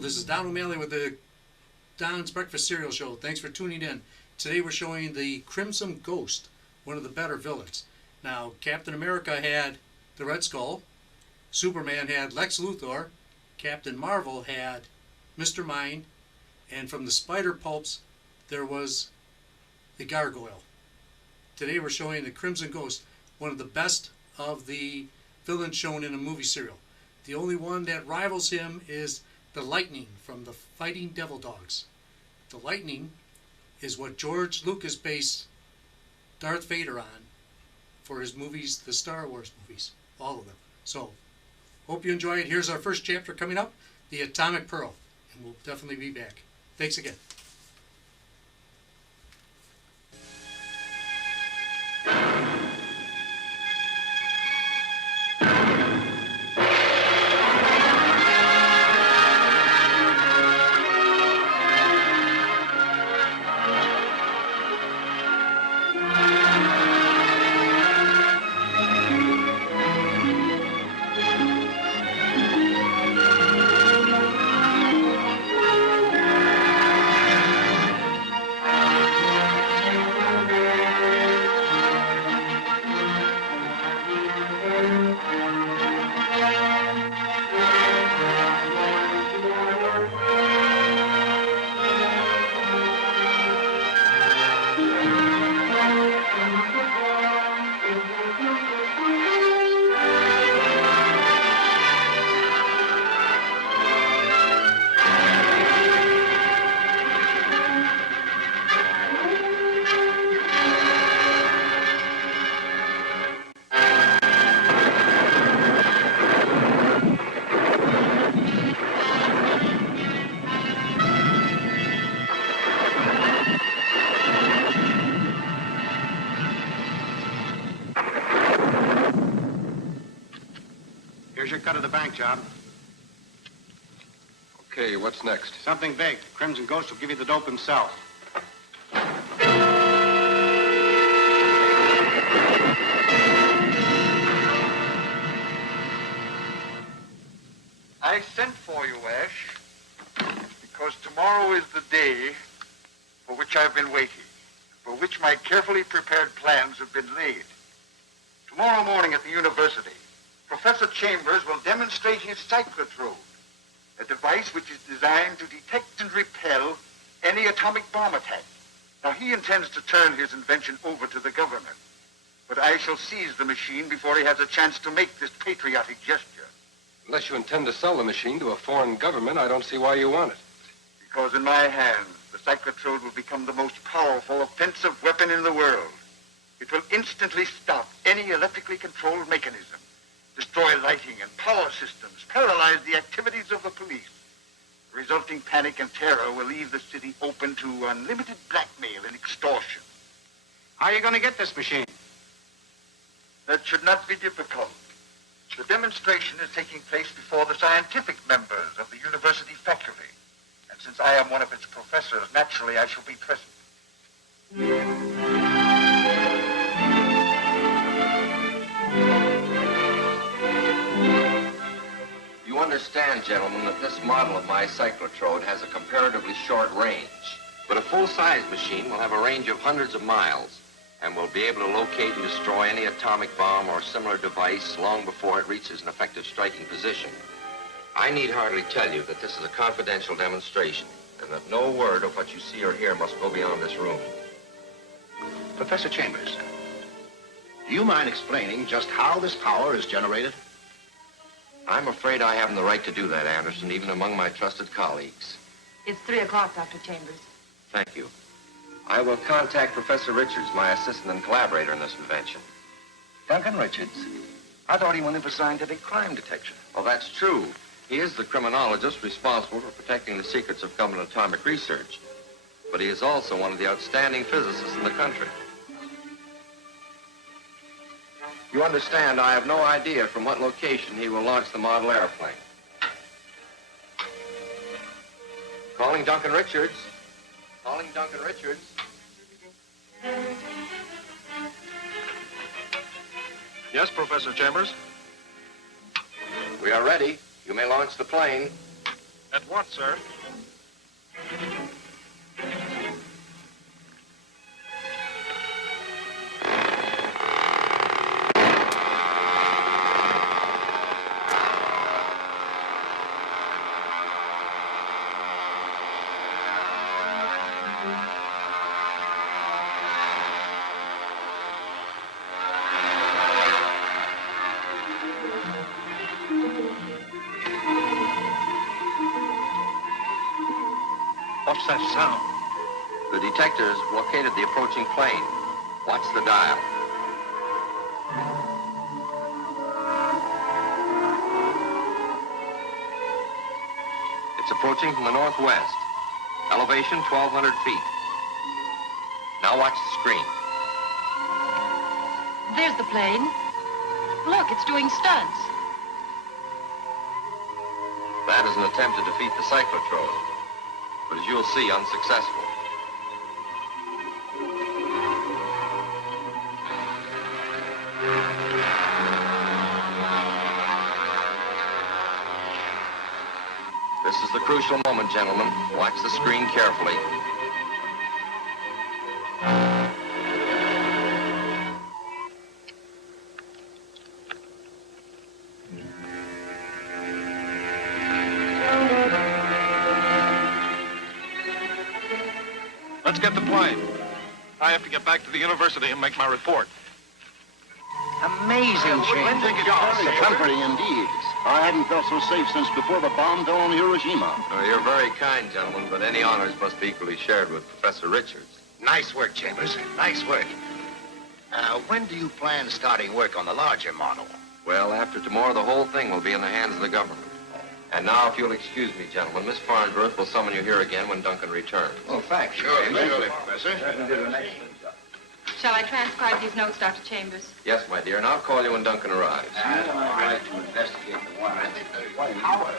This is Don O'Malley with the Don's Breakfast Cereal Show. Thanks for tuning in. Today we're showing the Crimson Ghost, one of the better villains. Now, Captain America had the Red Skull, Superman had Lex Luthor, Captain Marvel had Mr. Mind, and from the Spider Pulps there was the Gargoyle. Today we're showing the Crimson Ghost, one of the best of the villains shown in a movie serial. The only one that rivals him is the Lightning from the Fighting Devil Dogs. The Lightning is what George Lucas based Darth Vader on for his movies, the Star Wars movies, all of them. So, hope you enjoy it. Here's our first chapter coming up, the Atomic Pearl, and we'll definitely be back. Thanks again. Here's your cut of the bank job. Okay, what's next? Something big. The Crimson Ghost will give you the dope himself. I sent for you, Ash, because tomorrow is the day for which I've been waiting, for which my carefully prepared plans have been laid. Tomorrow morning at the university, Professor Chambers will demonstrate his Cyclotrode, a device which is designed to detect and repel any atomic bomb attack. Now, he intends to turn his invention over to the government, but I shall seize the machine before he has a chance to make this patriotic gesture. Unless you intend to sell the machine to a foreign government, I don't see why you want it. Because in my hands, the Cyclotrode will become the most powerful offensive weapon in the world. It will instantly stop any electrically controlled mechanism, destroy lighting and power systems, paralyze the activities of the police. The resulting panic and terror will leave the city open to unlimited blackmail and extortion. How are you going to get this machine? That should not be difficult. The demonstration is taking place before the scientific members of the university faculty. And since I am one of its professors, naturally I shall be present. You understand, gentlemen, that this model of my Cyclotrode has a comparatively short range. But a full-size machine will have a range of hundreds of miles and will be able to locate and destroy any atomic bomb or similar device long before it reaches an effective striking position. I need hardly tell you that this is a confidential demonstration and that no word of what you see or hear must go beyond this room. Professor Chambers, do you mind explaining just how this power is generated? I'm afraid I haven't the right to do that, Anderson, even among my trusted colleagues. It's 3 o'clock, Dr. Chambers. Thank you. I will contact Professor Richards, my assistant and collaborator in this invention. Duncan Richards? I thought he went in for scientific crime detection. Well, that's true. He is the criminologist responsible for protecting the secrets of government atomic research. But he is also one of the outstanding physicists in the country. You understand, I have no idea from what location he will launch the model airplane. Calling Duncan Richards. Calling Duncan Richards. Yes, Professor Chambers? We are ready. You may launch the plane. At what, sir? What's that sound? The detectors located the approaching plane. Watch the dial. It's approaching from the northwest. Elevation 1,200 feet. Now watch the screen. There's the plane. Look, it's doing stunts. That is an attempt to defeat the Cyclotrode, but as you'll see, unsuccessful. This is the crucial moment, gentlemen. Watch the screen carefully. Let's get the plane. I have to get back to the university and make my report. Amazing, Chambers. Comforting indeed. I hadn't felt so safe since before the bomb fell on Hiroshima. You're very kind, gentlemen, but any honors must be equally shared with Professor Richards. Nice work, Chambers. Nice work. When do you plan starting work on the larger model? Well, after tomorrow, the whole thing will be in the hands of the government. And now, if you'll excuse me, gentlemen, Miss Farnsworth will summon you here again when Duncan returns. Oh, thanks. Sure, surely, Professor. Shall I transcribe these notes, Dr. Chambers? Yes, my dear, and I'll call you when Duncan arrives. I'd like to investigate the one. Howard.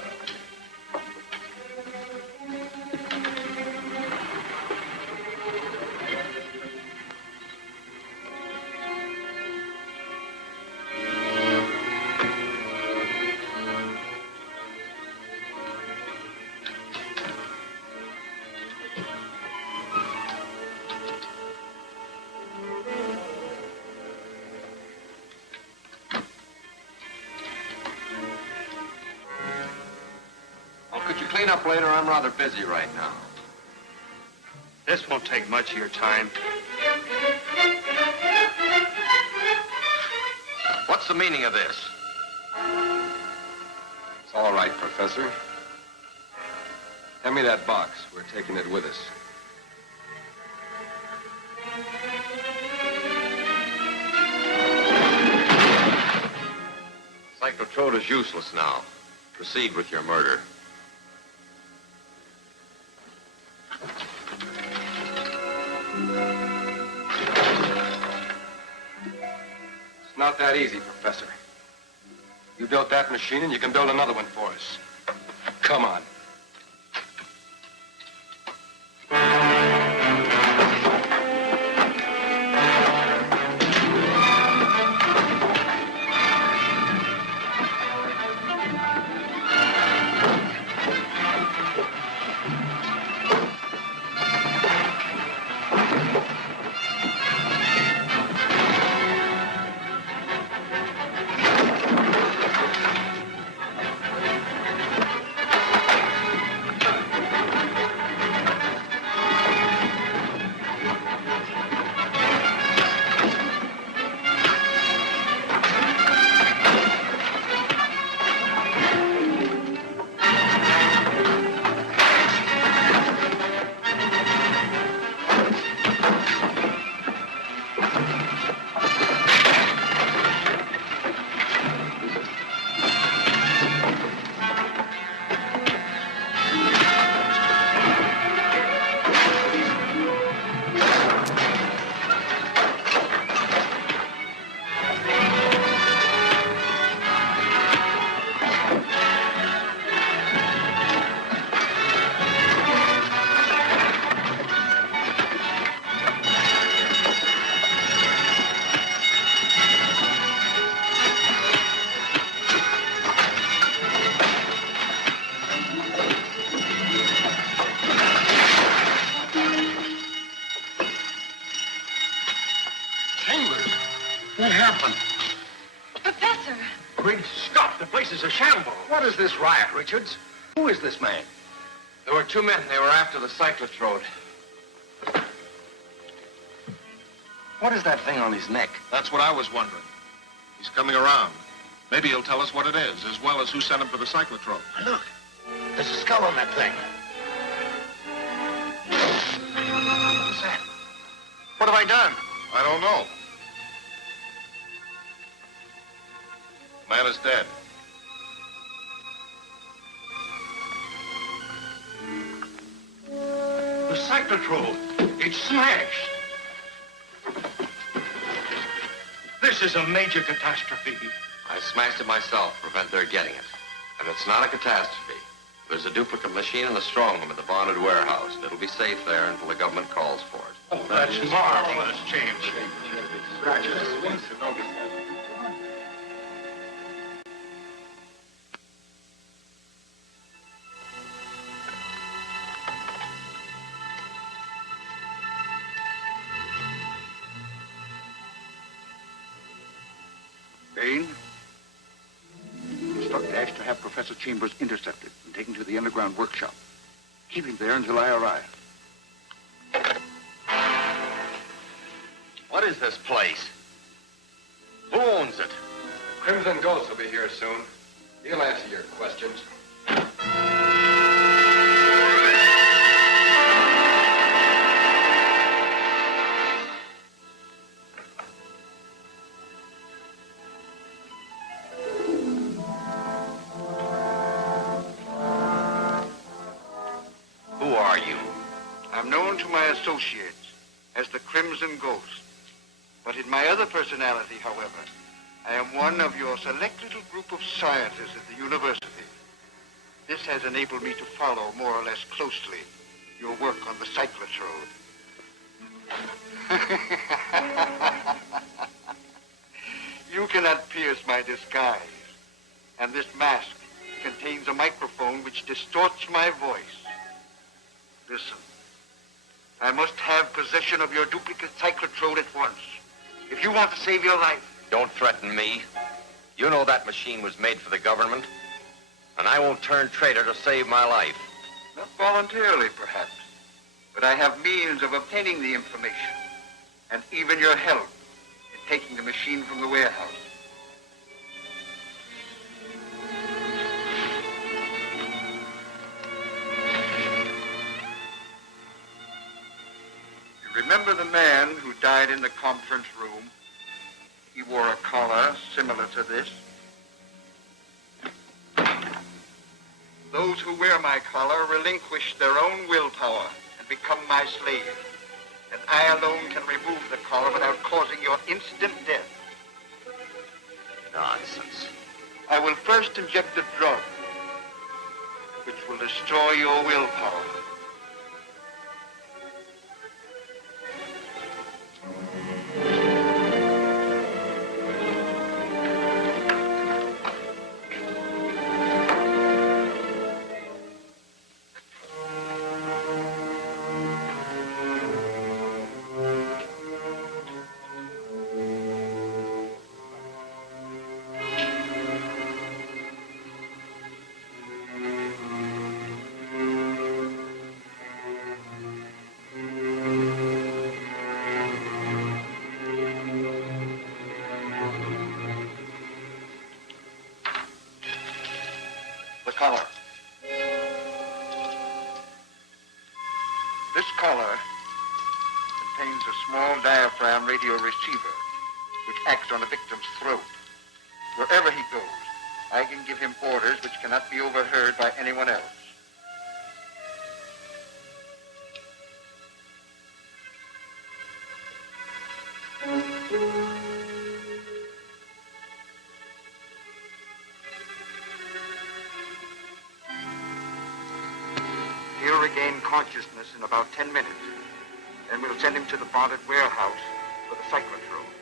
Could you clean up later? I'm rather busy right now. This won't take much of your time. What's the meaning of this? It's all right, Professor. Hand me that box. We're taking it with us. Cyclotrode is useless now. Proceed with your murder. It's not that easy, Professor. You built that machine, and you can build another one for us. Come on. place is a shambles. What is this riot, Richards? Who is this man? There were 2 men. They were after the Cyclotrode. What is that thing on his neck? That's what I was wondering. He's coming around. Maybe he'll tell us what it is, as well as who sent him for the Cyclotrode. Look, there's a skull on that thing. What's that? What have I done? I don't know. Man is dead. The Cyclotrode. It's smashed. This is a major catastrophe. I smashed it myself to prevent their getting it. And it's not a catastrophe. There's a duplicate machine in the strong room at the bonded warehouse. It'll be safe there until the government calls for it. Oh, that's marvelous, James. Bain, instruct Ash to have Professor Chambers intercepted and taken to the underground workshop. Keep him there until I arrive. What is this place? Who owns it? Crimson Ghost will be here soon. He'll answer your questions. Who are you? I'm known to my associates as the Crimson Ghost. But in my other personality, however, I am one of your select little group of scientists at the university. This has enabled me to follow more or less closely your work on the Cyclotrode. You cannot pierce my disguise, and this mask contains a microphone which distorts my voice. Listen, I must have possession of your duplicate Cyclotrode at once. If you want to save your life. Don't threaten me. You know that machine was made for the government, and I won't turn traitor to save my life. Not voluntarily, perhaps, but I have means of obtaining the information, and even your help in taking the machine from the warehouse. You remember the man who died in the conference room? He wore a collar similar to this. Those who wear my collar relinquish their own willpower and become my slave. And I alone can remove the collar without causing your instant death. Nonsense. I will first inject a drug which will destroy your willpower. Collar. This collar contains a small diaphragm radio receiver which acts on the victim's throat. Wherever he goes, I can give him orders which cannot be overheard by anyone else. He'll regain consciousness in about 10 minutes. Then we'll send him to the bonded warehouse for the Cyclotrode.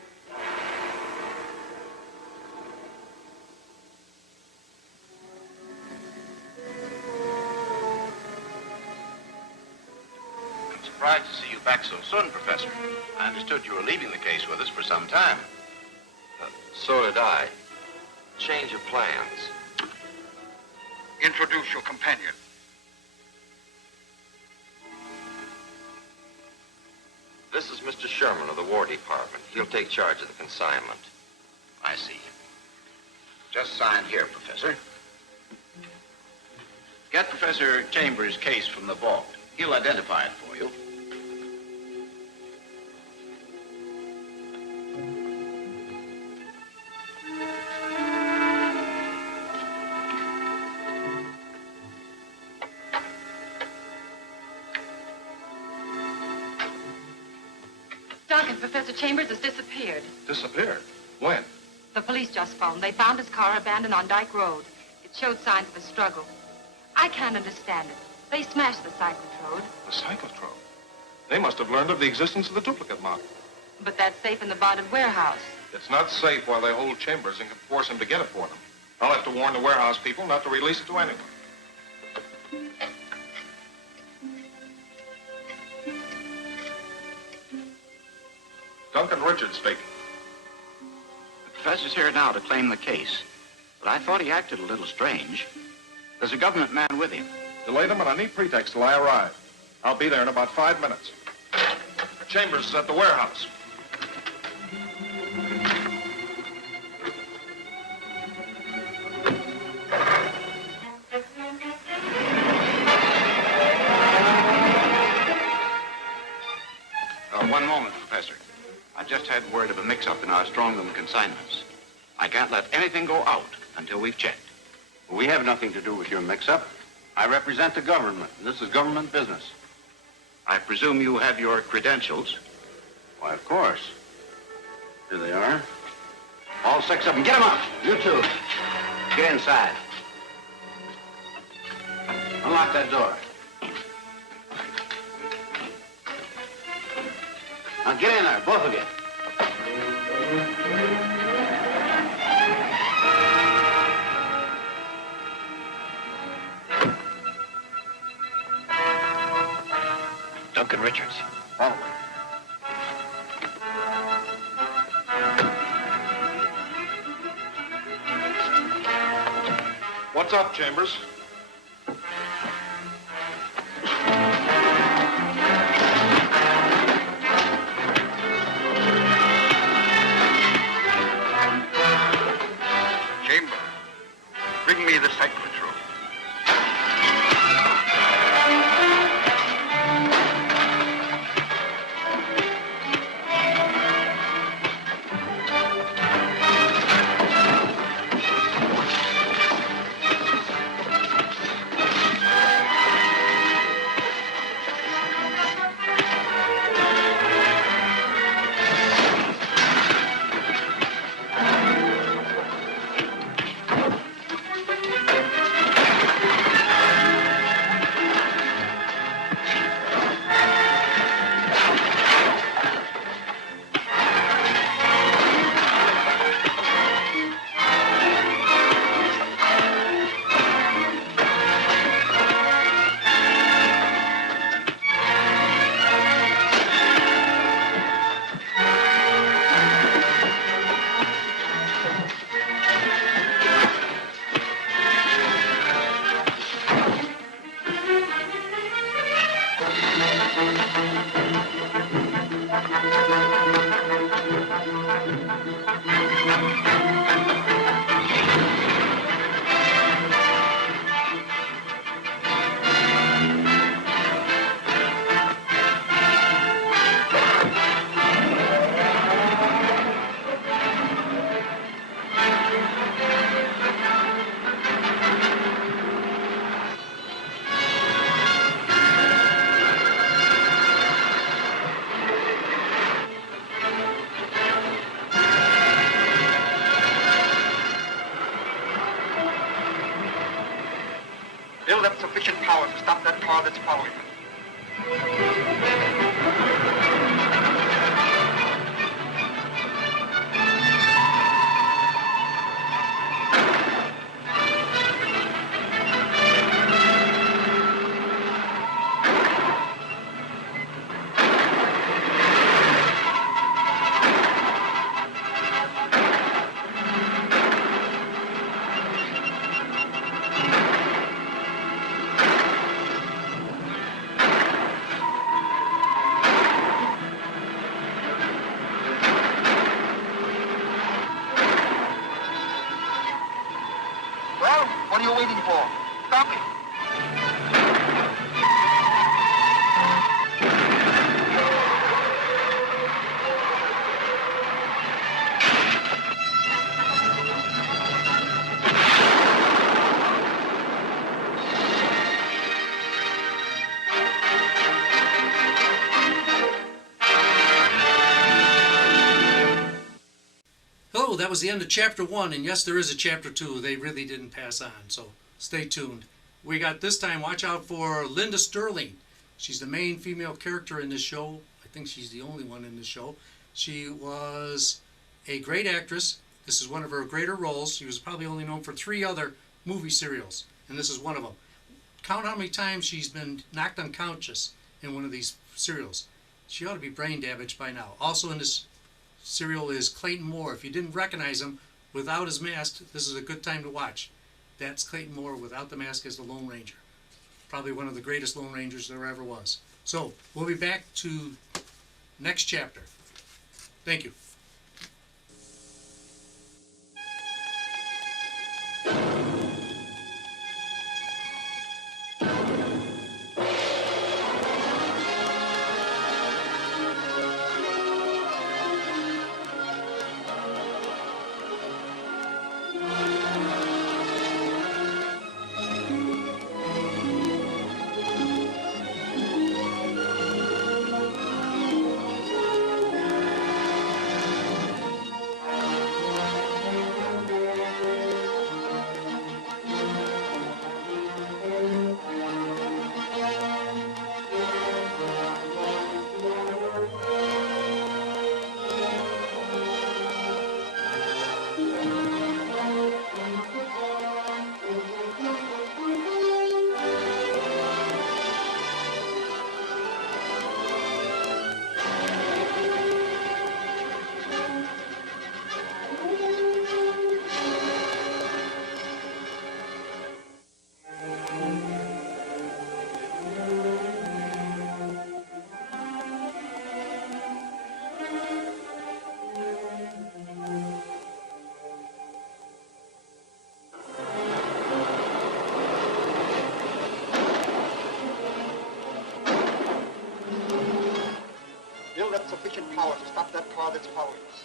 I'm surprised to see you back so soon, Professor. I understood you were leaving the case with us for some time. So did I. Change of plans. introduce your companion. This is Mr. Sherman of the War Department. He'll take charge of the consignment. I see. Just sign here, Professor. Get Professor Chambers' case from the vault. He'll identify it for you. Duncan, Professor Chambers has disappeared. Disappeared? When? The police just phoned. They found his car abandoned on Dyke Road. It showed signs of a struggle. I can't understand it. They smashed the Cyclotrode. The Cyclotrode? They must have learned of the existence of the duplicate model. But that's safe in the bonded warehouse. It's not safe while they hold Chambers and can force him to get it for them. I'll have to warn the warehouse people not to release it to anyone. Duncan Richards speaking. The professor's here now to claim the case. But I thought he acted a little strange. There's a government man with him. Delay them on a neat pretext till I arrive. I'll be there in about 5 minutes. Chambers is at the warehouse. One moment, Professor. I just had word of a mix-up in our strongroom consignments. I can't let anything go out until we've checked. We have nothing to do with your mix-up. I represent the government, and this is government business. I presume you have your credentials. Why, of course. Here they are. All 6 of them. Get them out. You too. Get inside. Unlock that door. Now get in there, both of you. Duncan Richards. Follow me. What's up, Chambers? Chamber, bring me the Cyclotrode. Build up sufficient power to stop that car that's following us. Stop it! Hello, that was the end of chapter 1, and yes, there is a chapter 2. They really didn't pass on, so stay tuned. We got this time, watch out for Linda Stirling. She's the main female character in this show. I think she's the only one in this show. She was a great actress. This is one of her greater roles. She was probably only known for 3 other movie serials, and this is one of them. Count how many times she's been knocked unconscious in one of these serials. She ought to be brain damaged by now. Also in this serial is Clayton Moore. If you didn't recognize him without his mask, this is a good time to watch. That's Clayton Moore without the mask as the Lone Ranger. Probably one of the greatest Lone Rangers there ever was. So, we'll be back to next chapter. Thank you. Build up sufficient power to stop that car that's following us.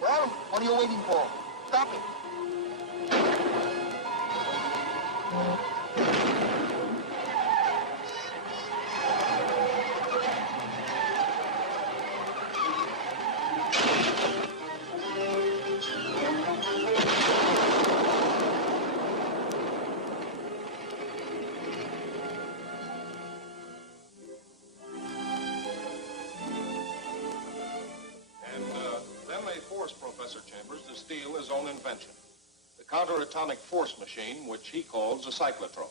Well, what are you waiting for? Stop it. Professor Chambers to steal his own invention, the counter-atomic force machine, which he calls a cyclotrode.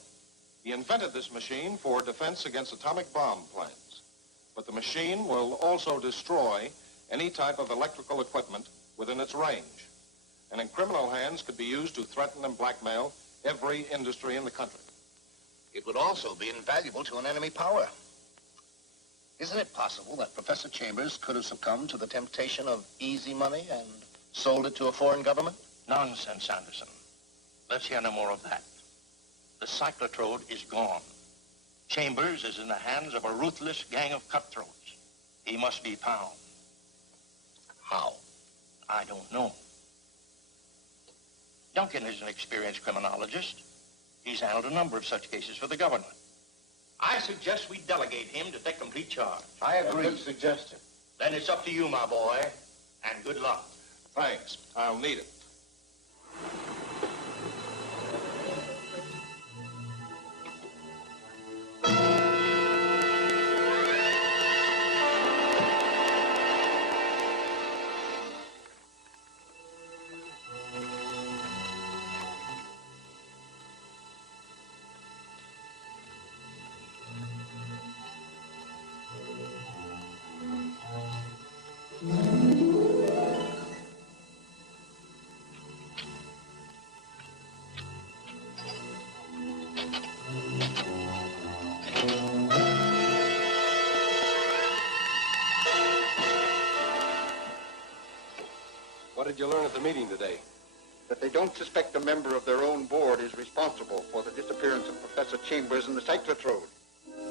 He invented this machine for defense against atomic bomb plans. But the machine will also destroy any type of electrical equipment within its range, and in criminal hands could be used to threaten and blackmail every industry in the country. It would also be invaluable to an enemy power. Isn't it possible that Professor Chambers could have succumbed to the temptation of easy money and sold it to a foreign government? Nonsense, Anderson. Let's hear no more of that. The Cyclotrode is gone. Chambers is in the hands of a ruthless gang of cutthroats. He must be found. How? I don't know. Duncan is an experienced criminologist. He's handled a number of such cases for the government. I suggest we delegate him to take complete charge. I agree. Good suggestion. Then it's up to you, my boy, and good luck. Thanks. I'll need it. did you learn at the meeting today? That they don't suspect a member of their own board is responsible for the disappearance of Professor Chambers and the Cyclotrode.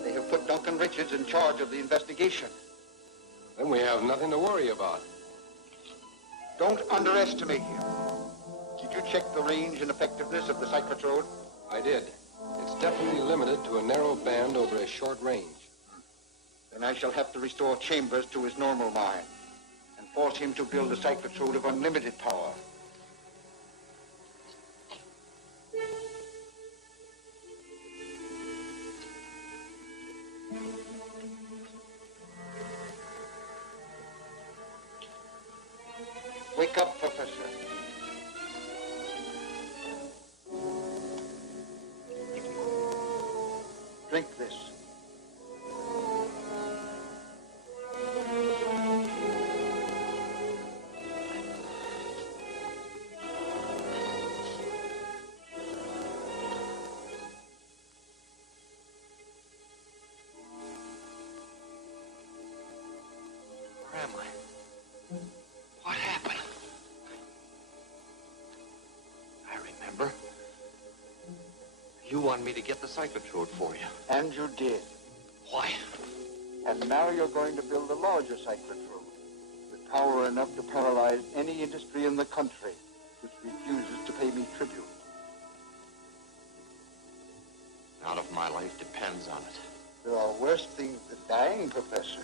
They have put Duncan Richards in charge of the investigation. Then we have nothing to worry about. Don't underestimate him. Did you check the range and effectiveness of the Cyclotrode? I did. It's definitely limited to a narrow band over a short range. Then I shall have to restore Chambers to his normal mind and force him to build a Cyclotrode of unlimited power. Wake up, Professor. Drink this. Where am I? What happened? I remember. You wanted me to get the Cyclotrode for you. And you did. Why? And now you're going to build a larger Cyclotrode with power enough to paralyze any industry in the country which refuses to pay me tribute. Not if my life depends on it. There are worse things than dying, Professor.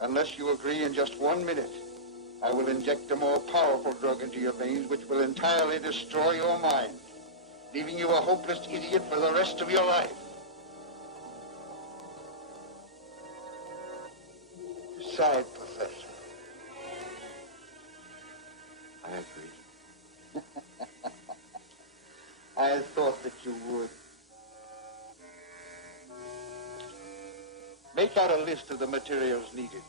Unless you agree in just 1 minute, I will inject a more powerful drug into your veins which will entirely destroy your mind, leaving you a hopeless idiot for the rest of your life. Decide, Professor. I agree. I thought that you would. Make out a list of the materials needed.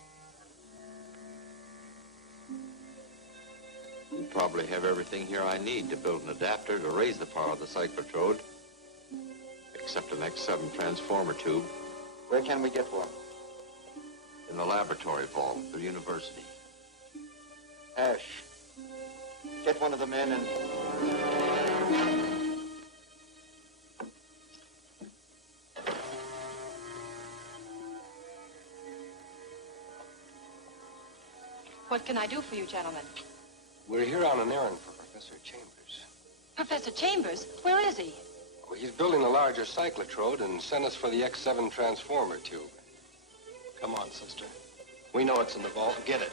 You probably have everything here I need to build an adapter to raise the power of the Cyclotrode, except an X7 transformer tube. Where can we get one? In the laboratory vault at the university. Ash, get one of the men and... What can I do for you, gentlemen? We're here on an errand for Professor Chambers. Professor Chambers? Where is he? Well, he's building a larger Cyclotrode and sent us for the X7 transformer tube. Come on, sister. We know it's in the vault. Get it.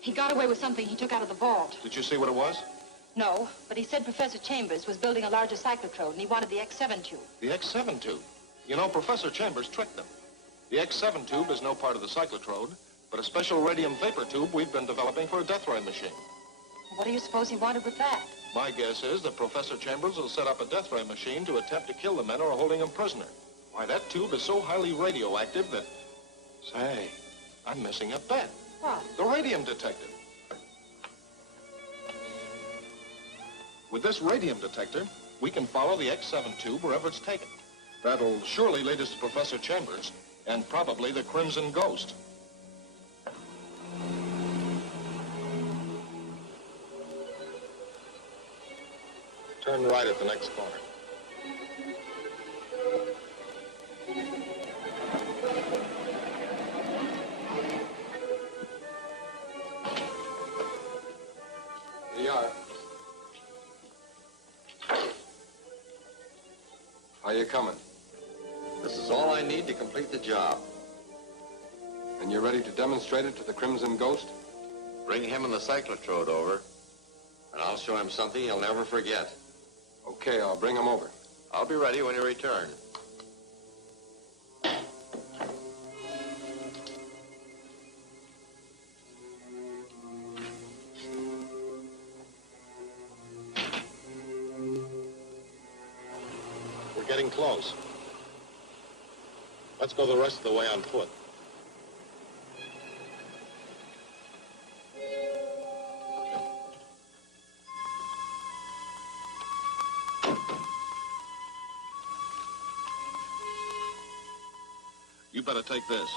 He got away with something he took out of the vault. Did you see what it was? No, but he said Professor Chambers was building a larger cyclotrode, and he wanted the X7 tube. The X7 tube? You know, Professor Chambers tricked them. The X7 tube is no part of the cyclotrode, but a special radium vapor tube we've been developing for a death ray machine. What do you suppose he wanted with that? My guess is that Professor Chambers will set up a death ray machine to attempt to kill the men who are holding him prisoner. Why, that tube is so highly radioactive that... Say, I'm missing a bet. What? The radium detector. With this radium detector, we can follow the X7 tube wherever it's taken. That'll surely lead us to Professor Chambers, and probably the Crimson Ghost. Turn right at the next corner. Here you are. How you coming? This is all I need to complete the job. And you're ready to demonstrate it to the Crimson Ghost? Bring him and the cyclotrode over, and I'll show him something he'll never forget. Okay, I'll bring him over. I'll be ready when you return. We're getting close. Let's go the rest of the way on foot. You better take this.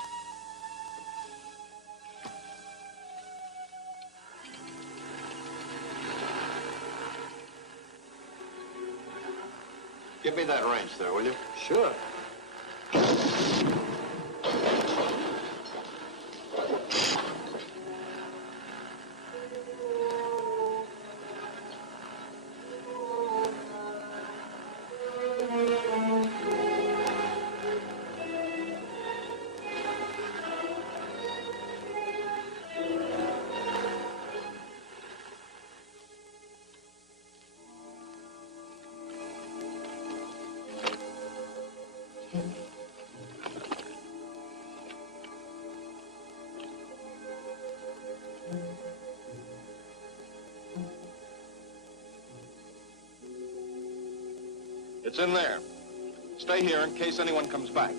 Give me that wrench there, will you? Sure. It's in there. Stay here in case anyone comes back.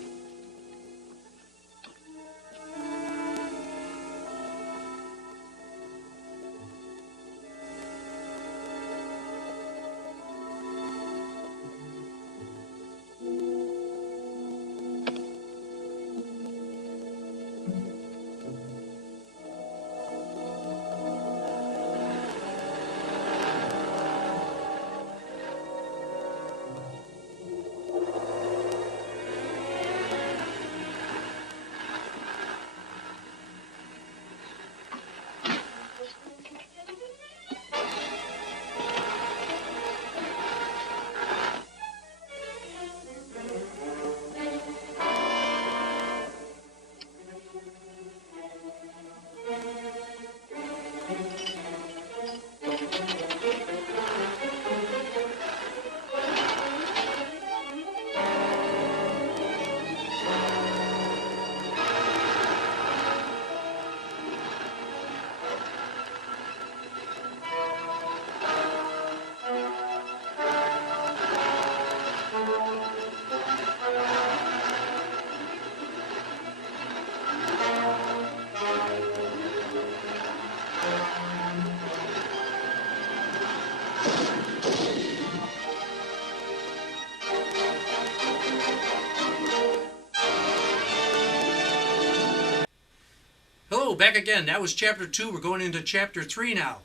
Hello, back again. That was Chapter 2. We're going into Chapter 3 now.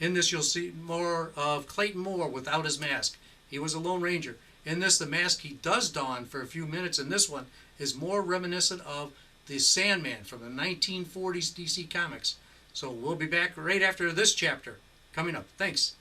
In this, you'll see more of Clayton Moore without his mask. He was a Lone Ranger. In this, the mask he does don for a few minutes in this one is more reminiscent of the Sandman from the 1940s DC Comics. So we'll be back right after this chapter. Coming up. Thanks.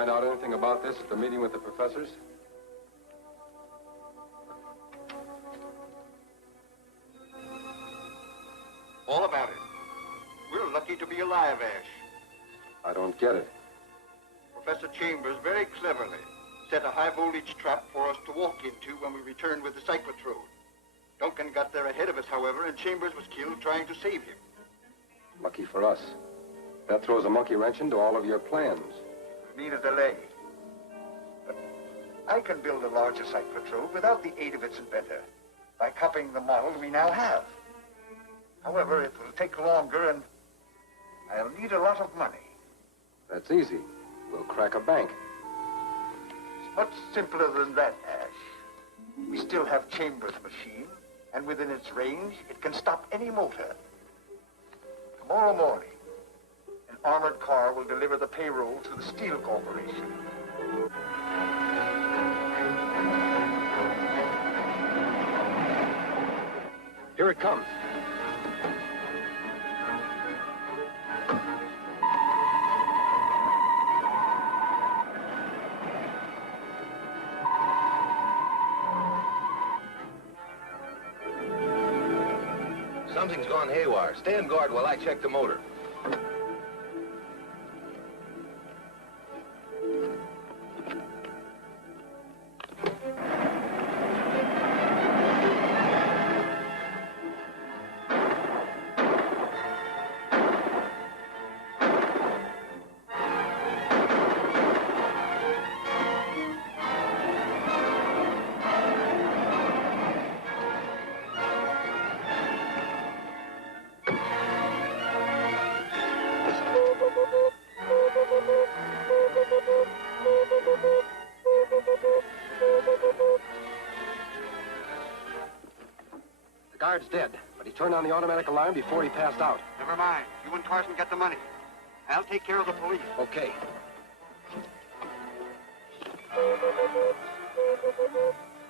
find out anything about this at the meeting with the professors? All about it. We're lucky to be alive, Ash. I don't get it. Professor Chambers very cleverly set a high-voltage trap for us to walk into when we returned with the Cyclotrode. Duncan got there ahead of us, however, and Chambers was killed trying to save him. Lucky for us. That throws a monkey wrench into all of your plans. Mean a delay. But I can build a larger Cyclotrode without the aid of its inventor, by copying the model we now have. However, it will take longer, and I'll need a lot of money. That's easy. We'll crack a bank. It's much simpler than that, Ash. We still have Chambers' machine, and within its range, it can stop any motor. Tomorrow morning, an armored car will deliver the payroll to the Steel Corporation. Here it comes. Something's gone haywire. Stay on guard while I check the motor. The guard's dead, but he turned on the automatic alarm before he passed out. Never mind. You and Carson get the money. I'll take care of the police. Okay.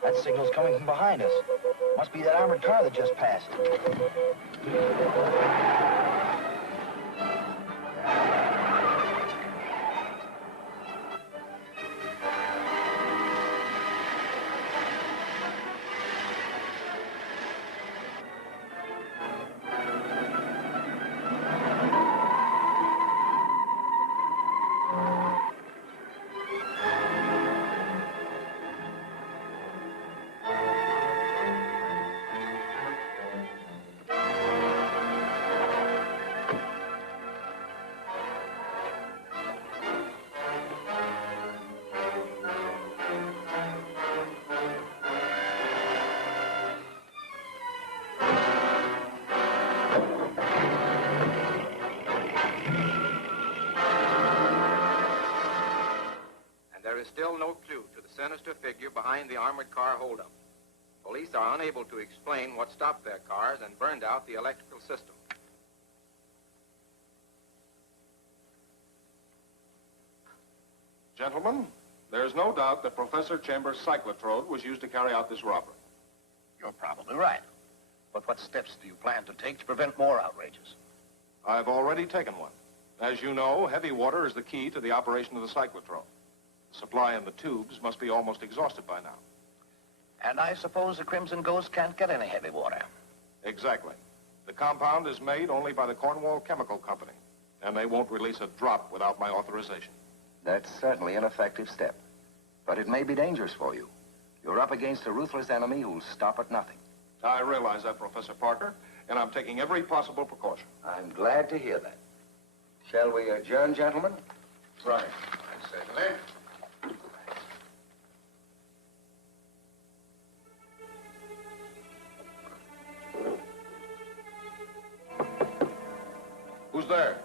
That signal's coming from behind us. Must be that armored car that just passed. There is still no clue to the sinister figure behind the armored car holdup. Police are unable to explain what stopped their cars and burned out the electrical system. Gentlemen, there's no doubt that Professor Chambers' Cyclotrode was used to carry out this robbery. You're probably right. But what steps do you plan to take to prevent more outrages? I've already taken one. As you know, heavy water is the key to the operation of the Cyclotrode. The supply in the tubes must be almost exhausted by now. And I suppose the Crimson Ghost can't get any heavy water. Exactly. The compound is made only by the Cornwall Chemical Company, and they won't release a drop without my authorization. That's certainly an effective step. But it may be dangerous for you. You're up against a ruthless enemy who'll stop at nothing. I realize that, Professor Parker, and I'm taking every possible precaution. I'm glad to hear that. Shall we adjourn, gentlemen? Right. Certainly. Who's there?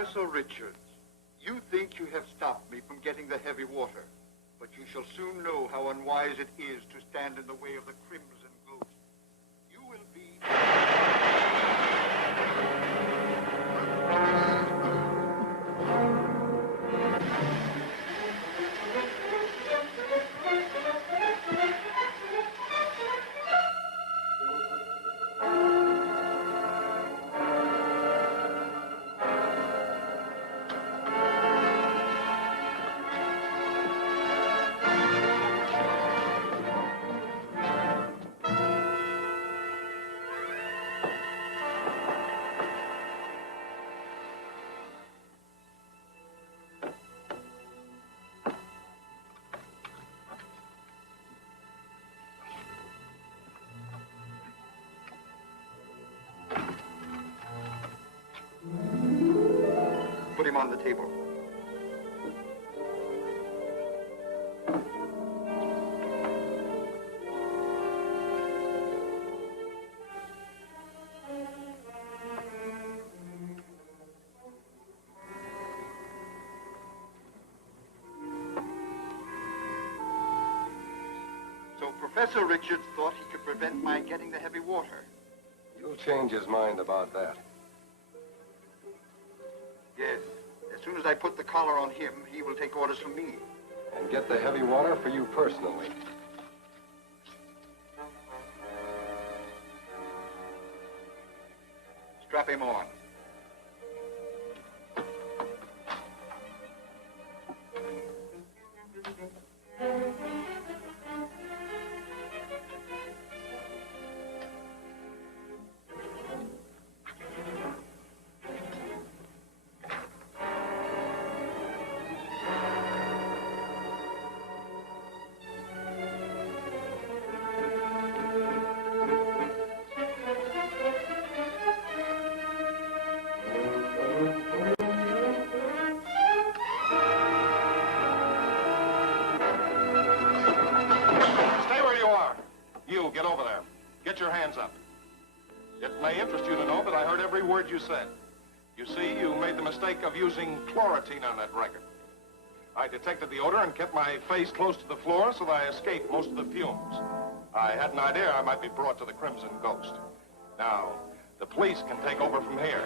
Professor Richards, you think you have stopped me from getting the heavy water, but you shall soon know how unwise it is to stand in the way of the Crimson Ghost. You will be... Put him on the table. So Professor Richards thought he could prevent my getting the heavy water. You'll change his mind about that. Yes. As soon as I put the collar on him, he will take orders from me. And get the heavy water for you personally. Strap him on. Get over there. Get your hands up. It may interest you to know that I heard every word you said. You see, you made the mistake of using chlorotine on that record. I detected the odor and kept my face close to the floor so that I escaped most of the fumes. I had an idea I might be brought to the Crimson Ghost. Now, the police can take over from here.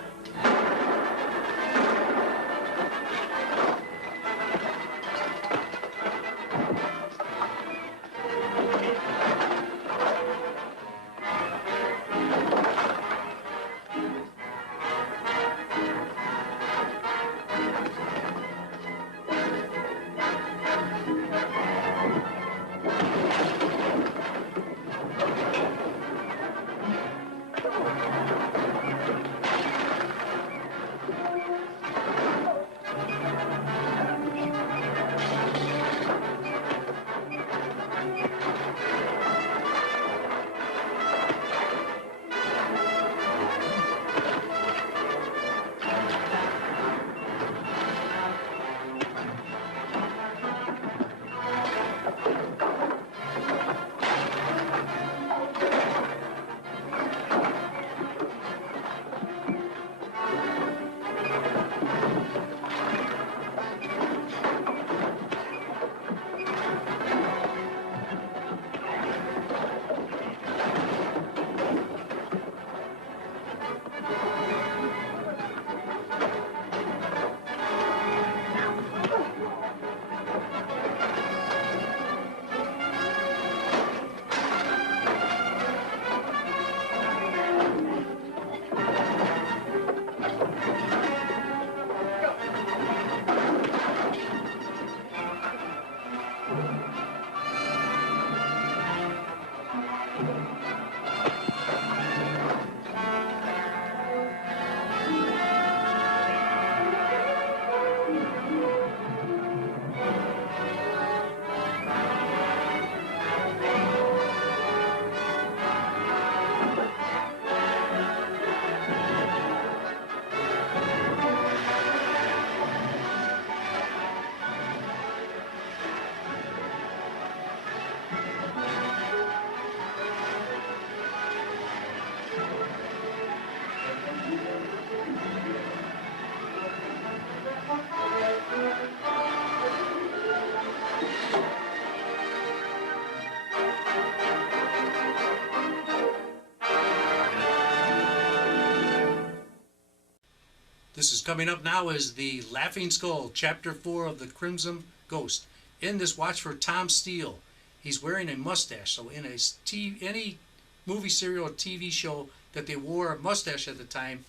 This is coming up now is the Laughing Skull, Chapter 4 of the Crimson Ghost. In this, watch for Tom Steele. He's wearing a mustache, so in any movie, serial, or TV show that they wore a mustache at the time,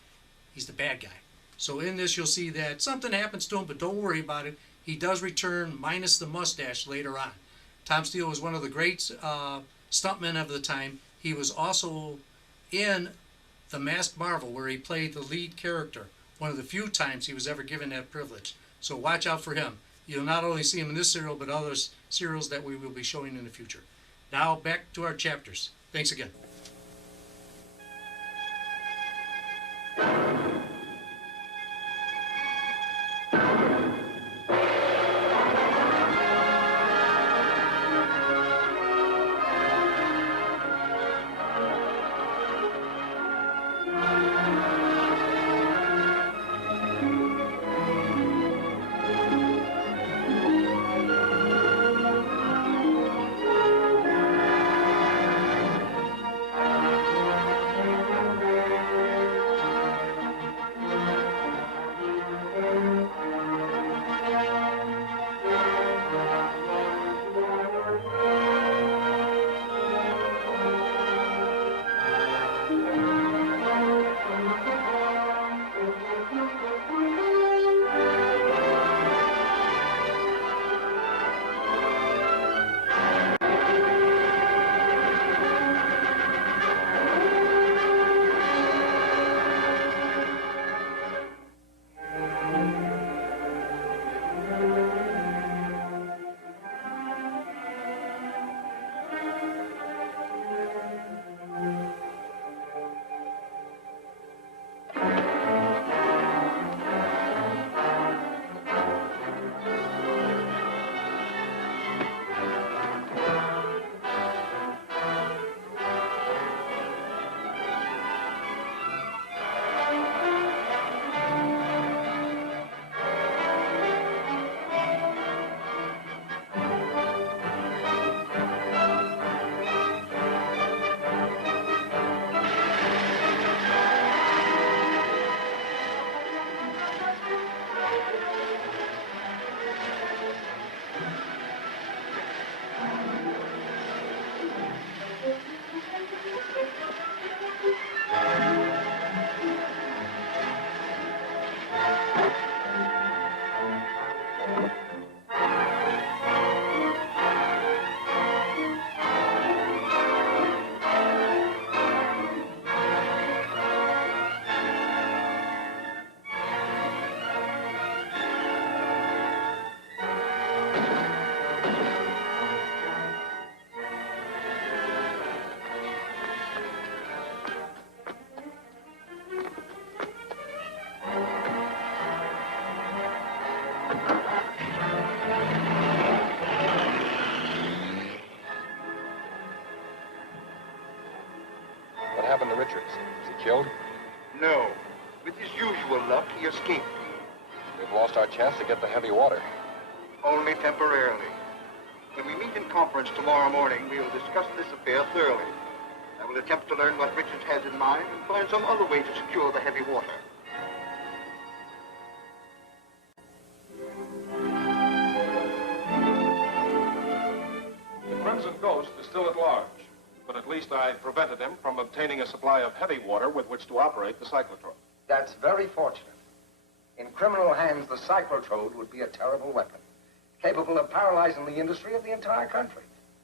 he's the bad guy. So in this, you'll see that something happens to him, but don't worry about it. He does return minus the mustache later on. Tom Steele was one of the great stuntmen of the time. He was also in The Masked Marvel, where he played the lead character. One of the few times he was ever given that privilege. So watch out for him. You'll not only see him in this serial, but other serials that we will be showing in the future. Now back to our chapters. Thanks again. What happened to Richards? Was he killed? No. With his usual luck, he escaped. We've lost our chance to get the heavy water. Only temporarily. When we meet in conference tomorrow morning, we will discuss this affair thoroughly. I will attempt to learn what Richards has in mind and find some other way to secure the heavy water. The Crimson Ghost is still at large, but at least I prevented him from obtaining a supply of heavy water with which to operate the Cyclotrode. That's very fortunate. In criminal hands, the Cyclotrode would be a terrible weapon, capable of paralyzing the industry of the entire country.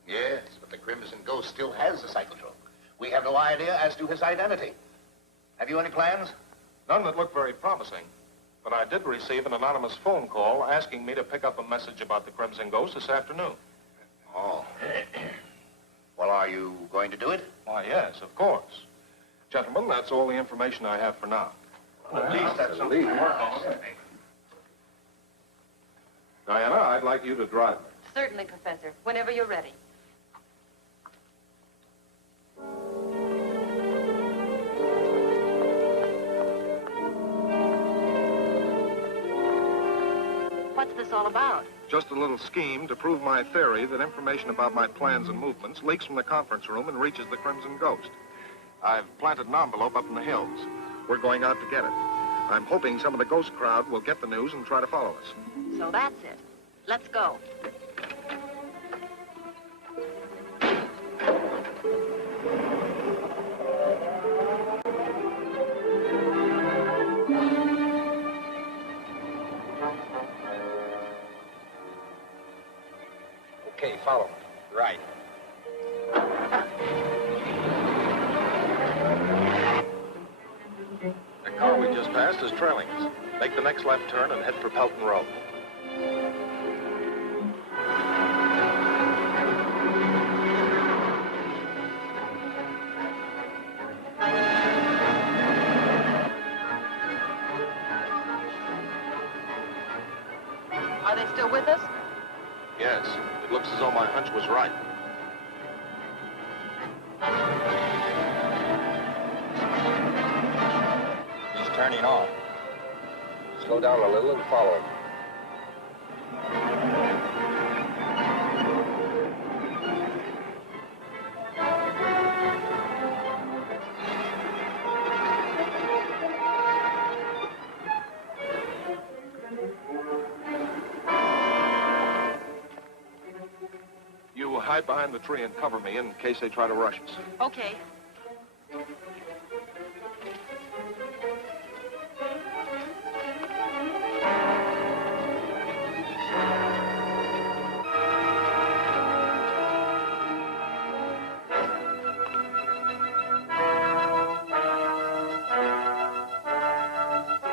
Yes, but the Crimson Ghost still has the Cyclotrode. We have no idea as to his identity. Have you any plans? None that look very promising, but I did receive an anonymous phone call asking me to pick up a message about the Crimson Ghost this afternoon. Oh. Well, are you going to do it? Why, yes, of course. Gentlemen, that's all the information I have for now. Well, at least that's something to work on. Diana, I'd like you to drive me. Certainly, Professor, whenever you're ready. What's this all about? Just a little scheme to prove my theory that information about my plans and movements leaks from the conference room and reaches the Crimson Ghost. I've planted an envelope up in the hills. We're going out to get it. I'm hoping some of the ghost crowd will get the news and try to follow us. So that's it. Let's go. Okay, follow me. Right. The car we just passed is trailing us. Make the next left turn and head for Pelton Road. Are they still with us? Yes, it looks as though my hunch was right. He's turning off. Slow down a little and follow him. You hide behind the tree and cover me in case they try to rush us. Okay.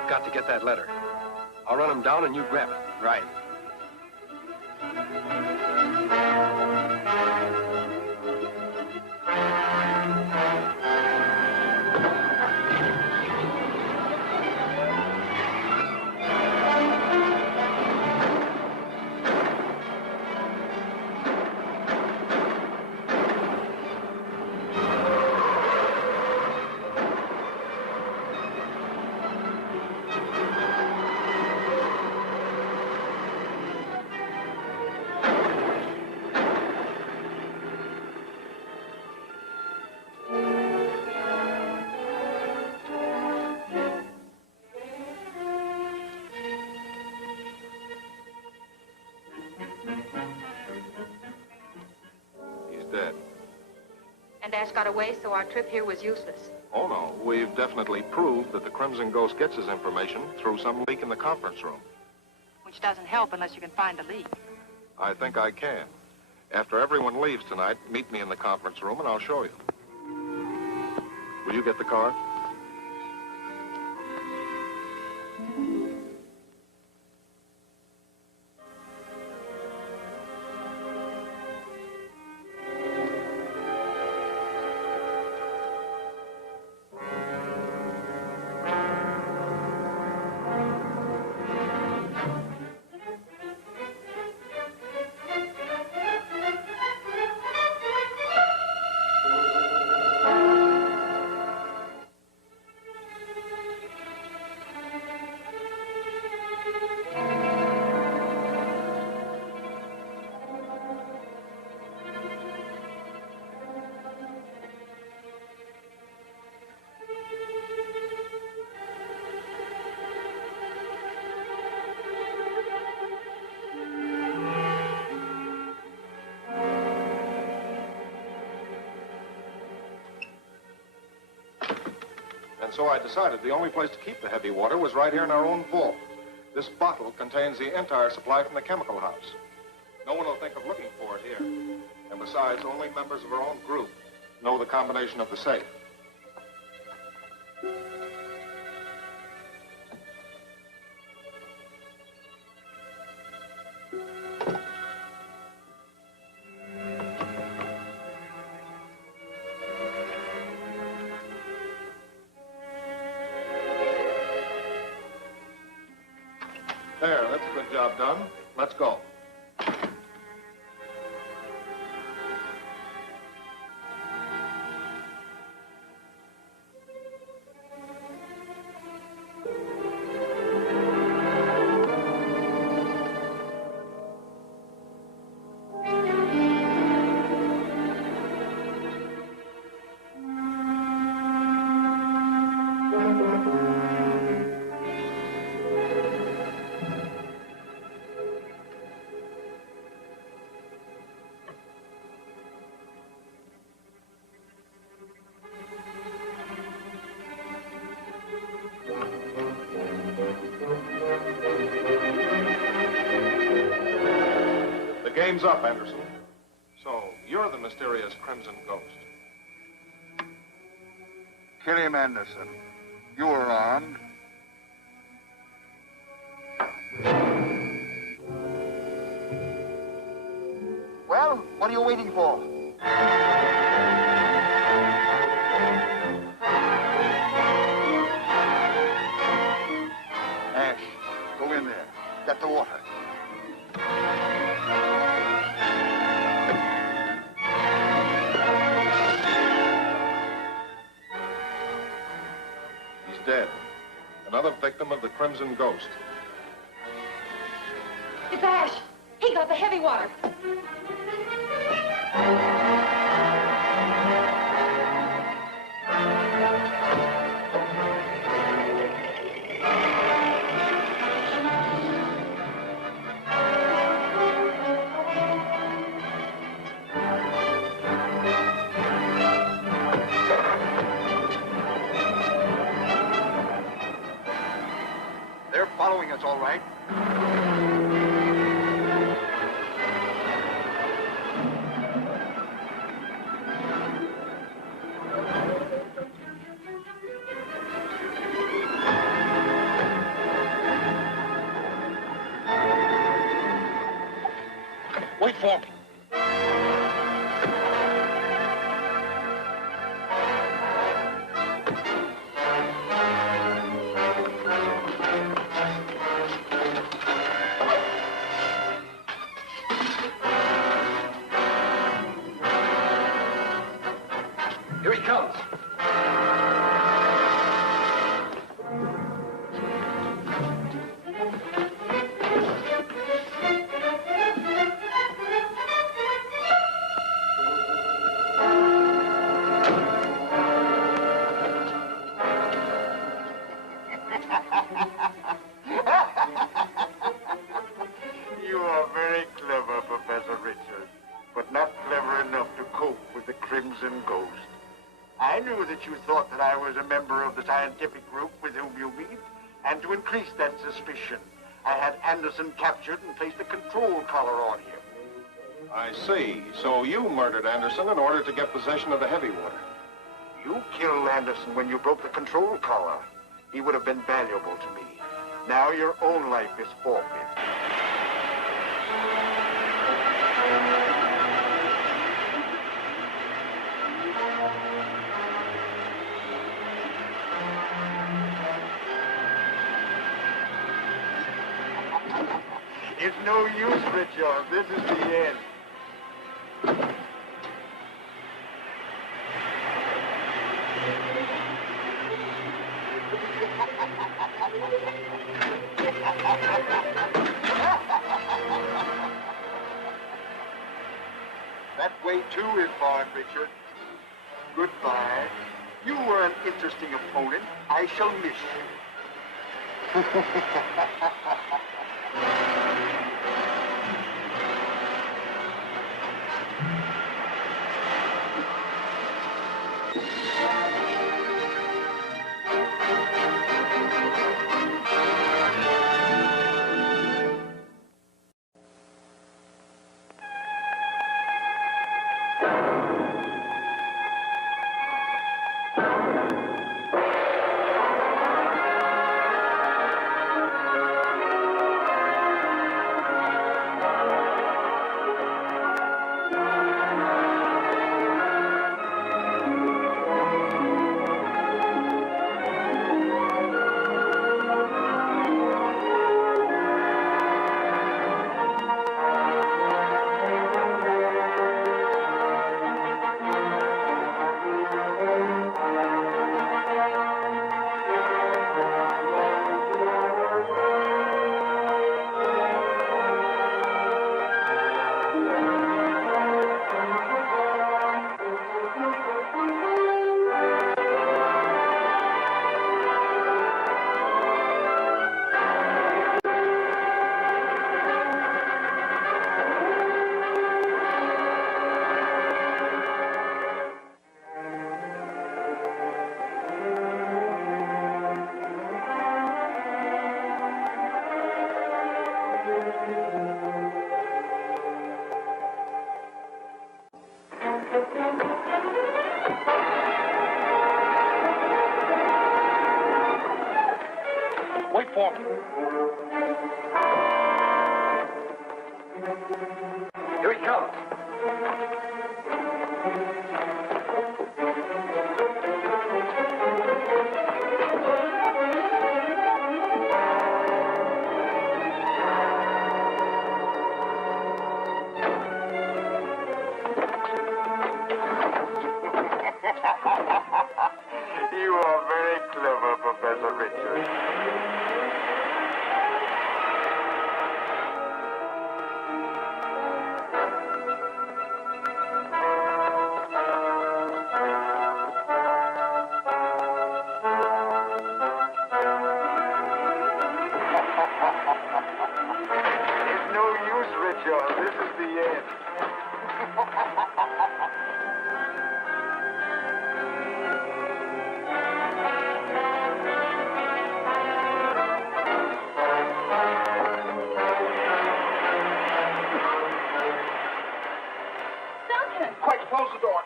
Got to get that letter. I'll run him down and you grab it. Right. Dead. And Ash got away, so our trip here was useless. Oh, no. We've definitely proved that the Crimson Ghost gets his information through some leak in the conference room. Which doesn't help unless you can find the leak. I think I can. After everyone leaves tonight, meet me in the conference room and I'll show you. Will you get the car? And so I decided the only place to keep the heavy water was right here in our own vault. This bottle contains the entire supply from the chemical house. No one will think of looking for it here. And besides, only members of our own group know the combination of the safe. There, that's a good job done. Let's go. Game's up, Anderson. So, you're the mysterious Crimson Ghost. Kill him, Anderson. You were armed. Well, what are you waiting for? Ash, go in there. Get the water. He's dead. Another victim of the Crimson Ghost. It's Ash. He got the heavy water. They're following us, all right. Wait for me. Here he comes. You are very clever, Professor Richard, but not clever enough to cope with the Crimson Ghost. I knew that you thought that I was a member of the scientific group with whom you meet, and to increase that suspicion, I had Anderson captured and placed a control collar on him. I see. So you murdered Anderson in order to get possession of the heavy water. You killed Anderson when you broke the control collar. He would have been valuable to me. Now your own life is forfeit. It's no use, Richard. This is the end. That way, too, is barred, Richard. Goodbye. You were an interesting opponent. I shall miss you. Wait for me. Here he comes. You are very clever, Professor Richards. It's no use, Richard. This is the end. Duncan, Quick, close the door.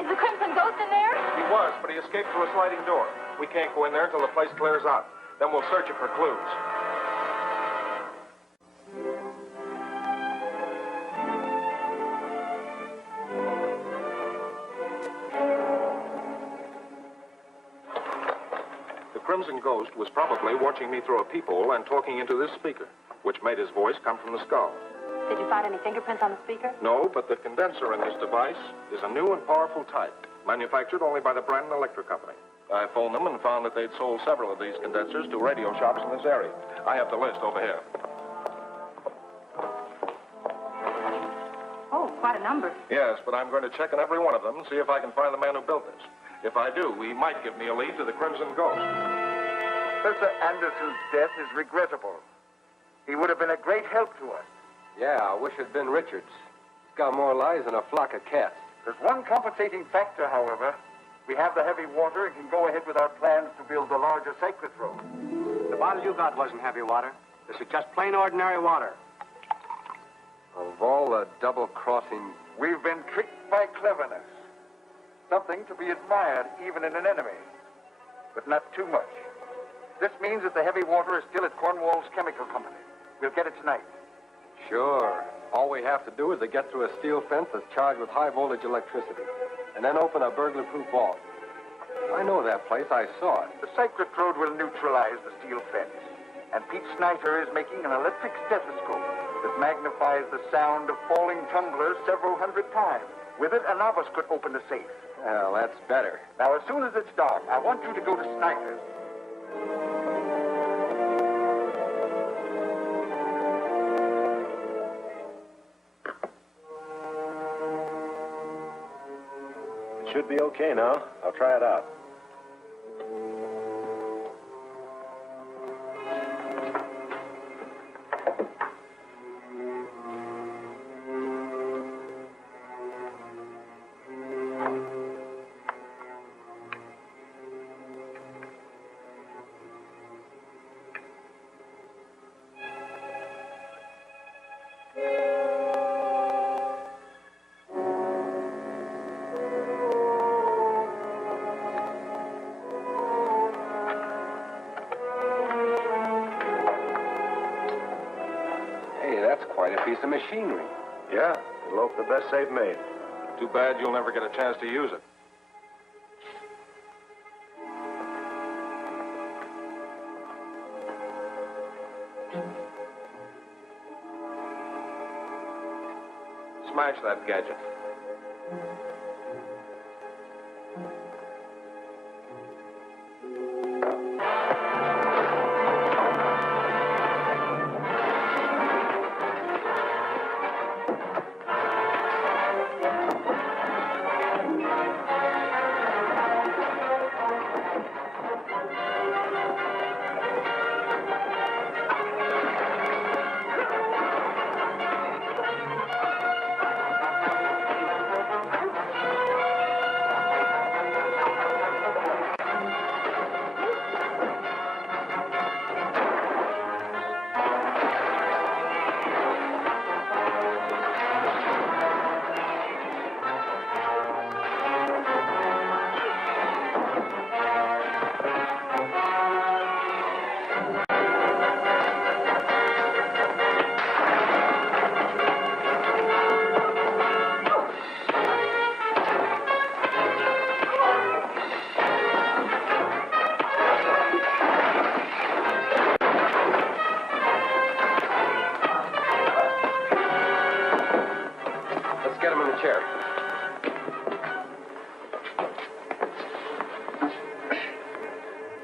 is the Crimson Ghost in there? He was, but he escaped through a sliding door. We can't go in there until the place clears out. Then we'll search it for clues. The Crimson Ghost was probably watching me through a peephole and talking into this speaker, which made his voice come from the skull. Did you find any fingerprints on the speaker? No, but the condenser in this device is a new and powerful type, manufactured only by the Brannon Electric Company. I phoned them and found that they'd sold several of these condensers to radio shops in this area. I have the list over here. Oh, quite a number. Yes, but I'm going to check on every one of them and see if I can find the man who built this. If I do, he might give me a lead to the Crimson Ghost. Professor Anderson's death is regrettable. He would have been a great help to us. Yeah, I wish it'd been Richards. He's got more lives than a flock of cats. There's one compensating factor, however. We have the heavy water and can go ahead with our plans to build the larger Cyclotrode. The bottle you got wasn't heavy water. This is just plain ordinary water. Of all the double-crossing... We've been tricked by cleverness. Something to be admired even in an enemy. But not too much. This means that the heavy water is still at Cornwall's chemical company. We'll get it tonight. Sure. All we have to do is to get through a steel fence that's charged with high-voltage electricity, and then open a burglar-proof vault. I know that place. I saw it. The Cyclotrode will neutralize the steel fence. And Pete Snyder is making an electric stethoscope that magnifies the sound of falling tumblers several hundred times. With it, a novice could open the safe. Well, that's better. Now, as soon as it's dark, I want you to go to Snyder's. Should be okay now. I'll try it out. Quite a piece of machinery. Yeah, it'll open the best safe made. Too bad you'll never get a chance to use it. Smash that gadget.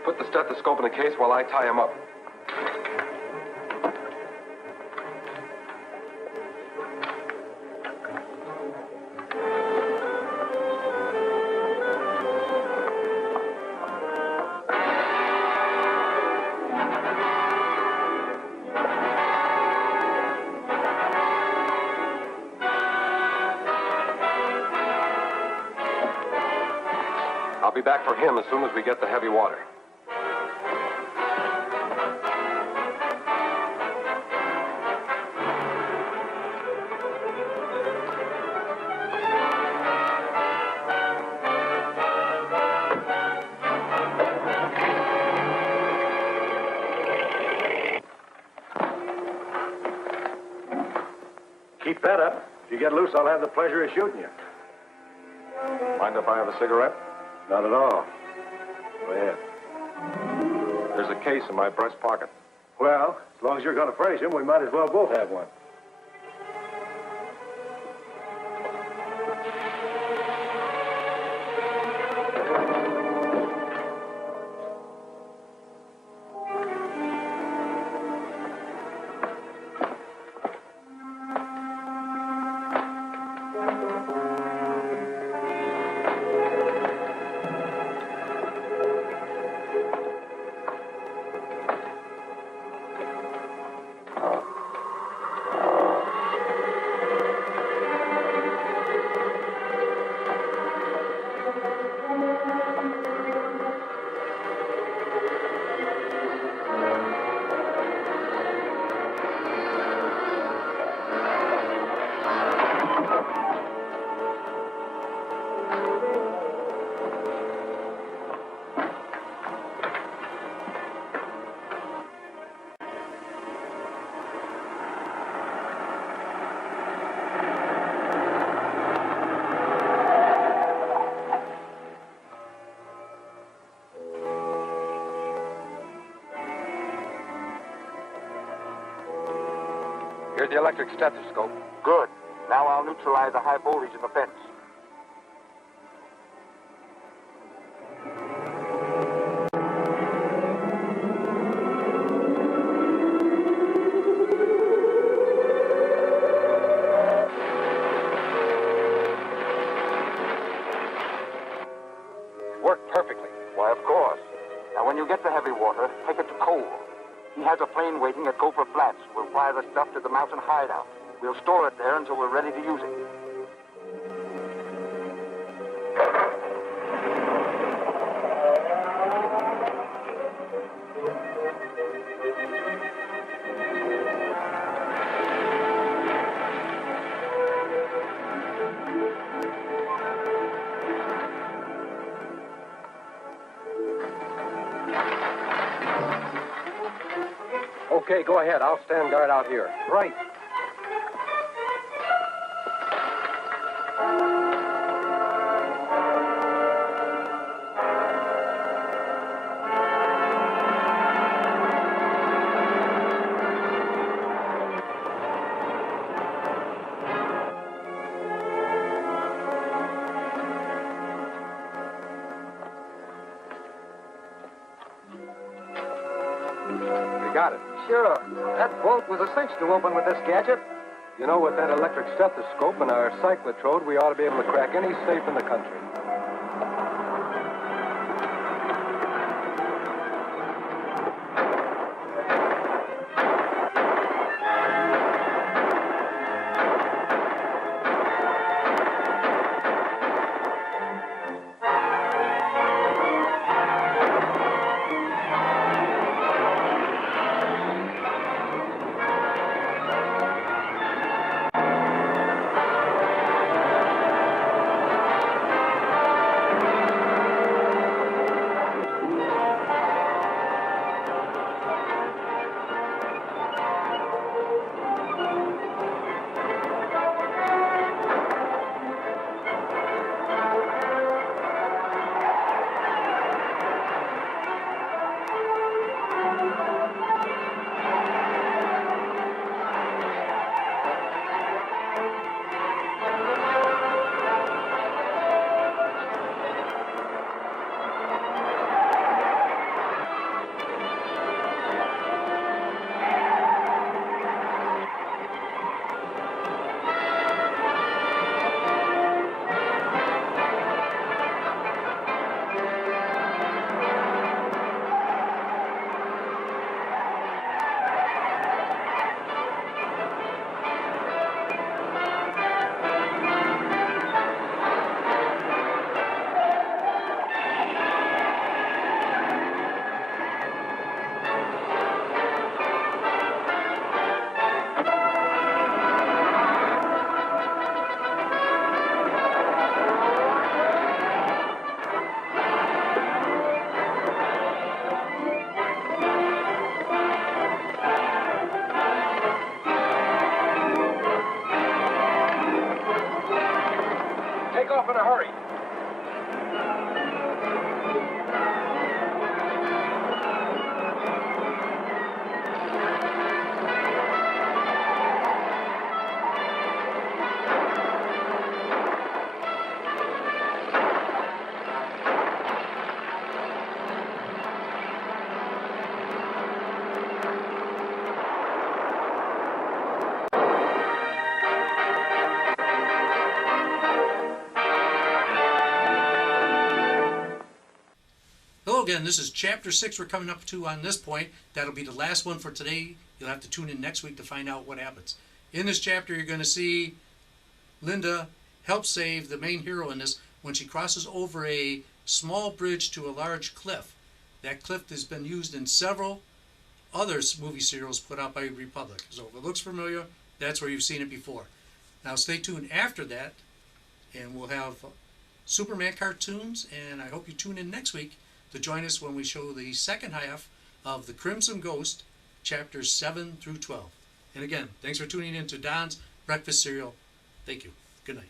Put the stethoscope in the case while I tie him up. I'll be back for him as soon as we get the heavy water. Keep that up. If you get loose, I'll have the pleasure of shooting you. Mind if I have a cigarette? Not at all. Go ahead. There's a case in my breast pocket. Well, as long as you're going to furnish him, we might as well both have one. Here's the electric stethoscope. Good. Now I'll neutralize the high voltage in the fence. Worked perfectly. Why, of course. Now, when you get the heavy water, take it to Cole. He has a plane waiting at Gopher Flats. We'll fly the stuff to the mountain hideout. We'll store it there until we're ready to use it. Okay, go ahead. I'll stand guard out here. Right. Got it. Sure. That bolt was a cinch to open with this gadget. You know, with that electric stethoscope and our Cyclotrode, we ought to be able to crack any safe in the country. hurry. Hello again, this is Chapter 6 we're coming up to on this point. That'll be the last one for today. You'll have to tune in next week to find out what happens. In this chapter, you're going to see Linda help save the main hero in this when she crosses over a small bridge to a large cliff. That cliff has been used in several other movie serials put out by Republic. So if it looks familiar, that's where you've seen it before. Now stay tuned after that, and we'll have Superman cartoons, and I hope you tune in next week to join us when we show the second half of The Crimson Ghost, chapters 7 through 12. And again, thanks for tuning in to Don's Breakfast Cereal. Thank you. Good night.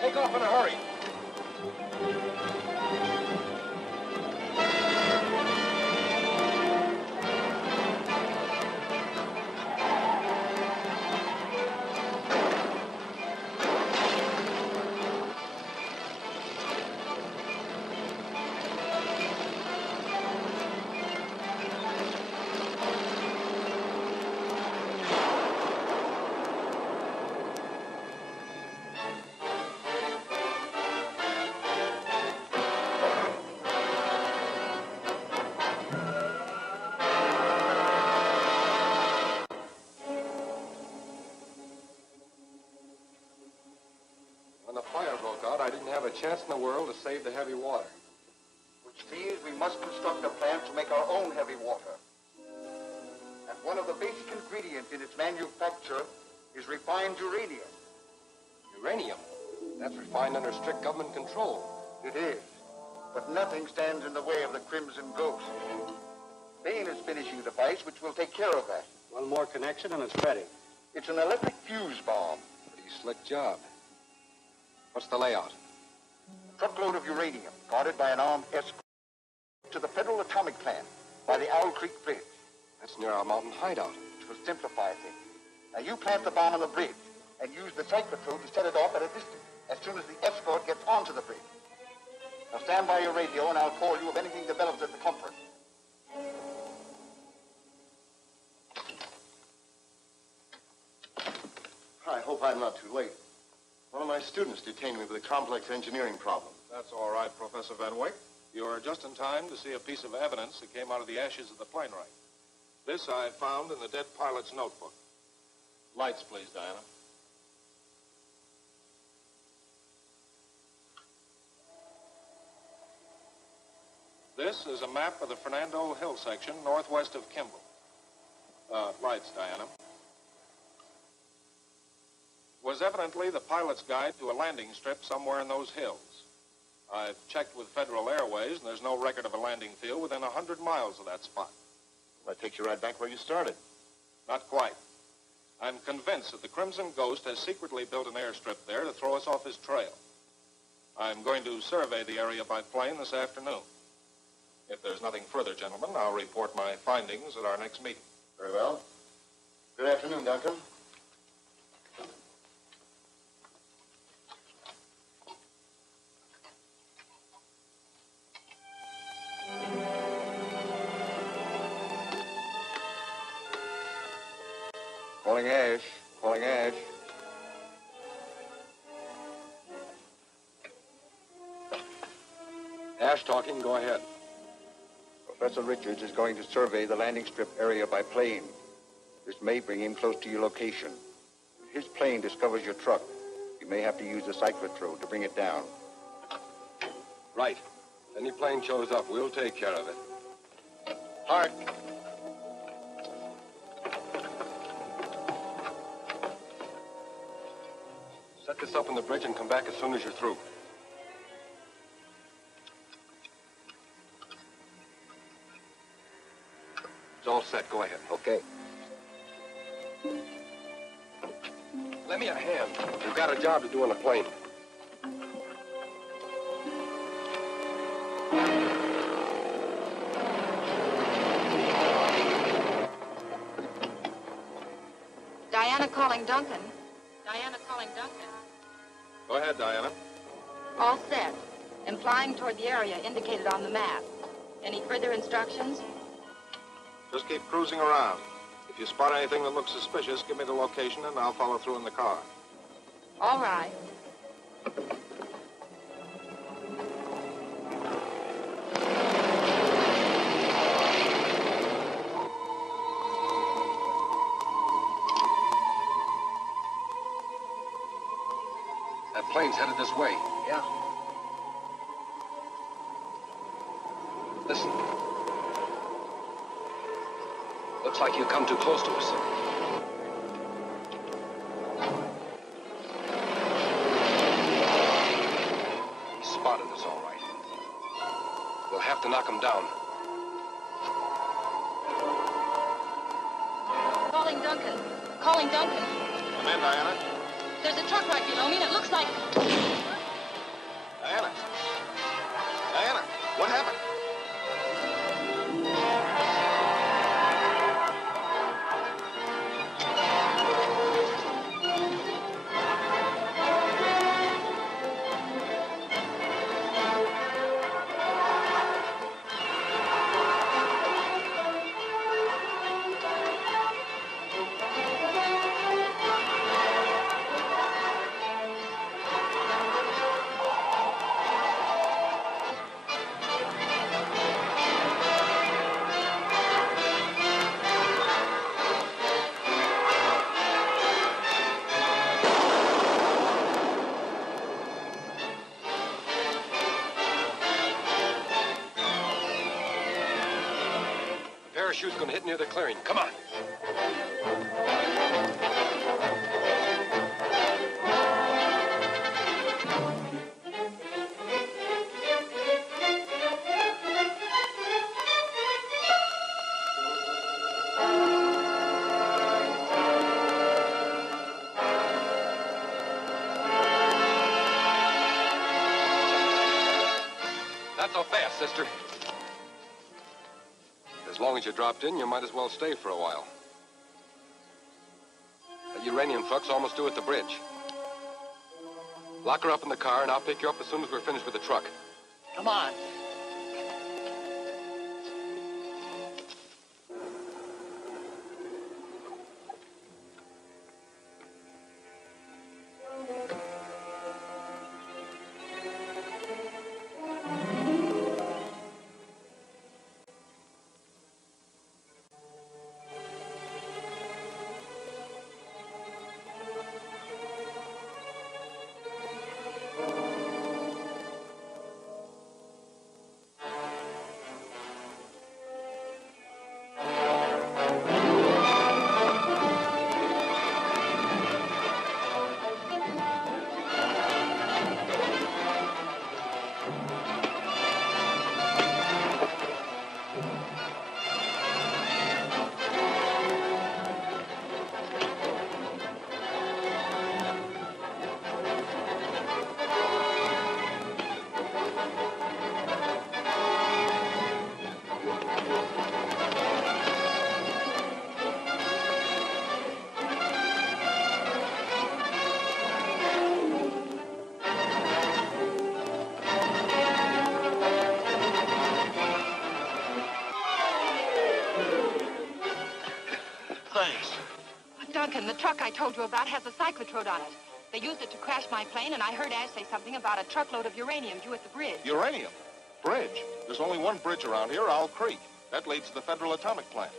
Take off in a hurry. When the fire broke out, I didn't have a chance in the world to save the heavy water. Which means we must construct a plant to make our own heavy water. And one of the basic ingredients in its manufacture is refined uranium. Uranium? That's refined under strict government control. It is. But nothing stands in the way of the Crimson Ghost. Bain is finishing a device which will take care of that. One more connection and it's ready. It's an electric fuse bomb. Pretty slick job. What's the layout? A truckload of uranium, guarded by an armed escort, to the Federal Atomic Plant by the Owl Creek Bridge. That's near our mountain hideout. Which will simplify things. Now you plant the bomb on the bridge and use the Cyclotrode to set it off at a distance as soon as the escort gets onto the bridge. Now stand by your radio and I'll call you if anything develops at the comfort. I hope I'm not too late. One of my students detained me with a complex engineering problem. That's all right, Professor Van Wyck. You are just in time to see a piece of evidence that came out of the ashes of the plane wreck. This I found in the dead pilot's notebook. Lights, please, Diana. This is a map of the Fernando Hill section northwest of Kimball. Lights, Diana. Was evidently the pilot's guide to a landing strip somewhere in those hills. I've checked with Federal Airways, and there's no record of a landing field within 100 miles of that spot. That takes you right back where you started. Not quite. I'm convinced that the Crimson Ghost has secretly built an airstrip there to throw us off his trail. I'm going to survey the area by plane this afternoon. If there's nothing further, gentlemen, I'll report my findings at our next meeting. Very well. Good afternoon, Duncan. Calling Ash. Calling Ash. Ash talking. Go ahead. Professor Richards is going to survey the landing strip area by plane. This may bring him close to your location. If his plane discovers your truck, you may have to use the Cyclotrode to bring it down. Right. If any plane shows up, we'll take care of it. Hard. Set this up on the bridge and come back as soon as you're through. It's all set. Go ahead. Okay. Lend me a hand. We've got a job to do on the plane. Diana calling Duncan. Diana calling Duncan. Go ahead, Diana. All set. And flying toward the area indicated on the map. Any further instructions? Just keep cruising around. If you spot anything that looks suspicious, give me the location and I'll follow through in the car. All right. That plane's headed this way. Yeah. Listen. Looks like you've come too close to us. He spotted us, all right. We'll have to knock him down. Calling Duncan. Calling Duncan. Come in, Diana. There's a truck right below me, and it looks like... Diana. Diana, what happened? Parachute's gonna hit near the clearing. Come on. Not so fast, sister. As long as you dropped in, you might as well stay for a while. That uranium truck's almost due at the bridge. Lock her up in the car, and I'll pick you up as soon as we're finished with the truck. Come on. thanks. Duncan, the truck I told you about has a cyclotrode on it. They used it to crash my plane, and I heard Ash say something about a truckload of uranium due at the bridge. Uranium? Bridge? There's only one bridge around here, Owl Creek. That leads to the Federal Atomic Plant.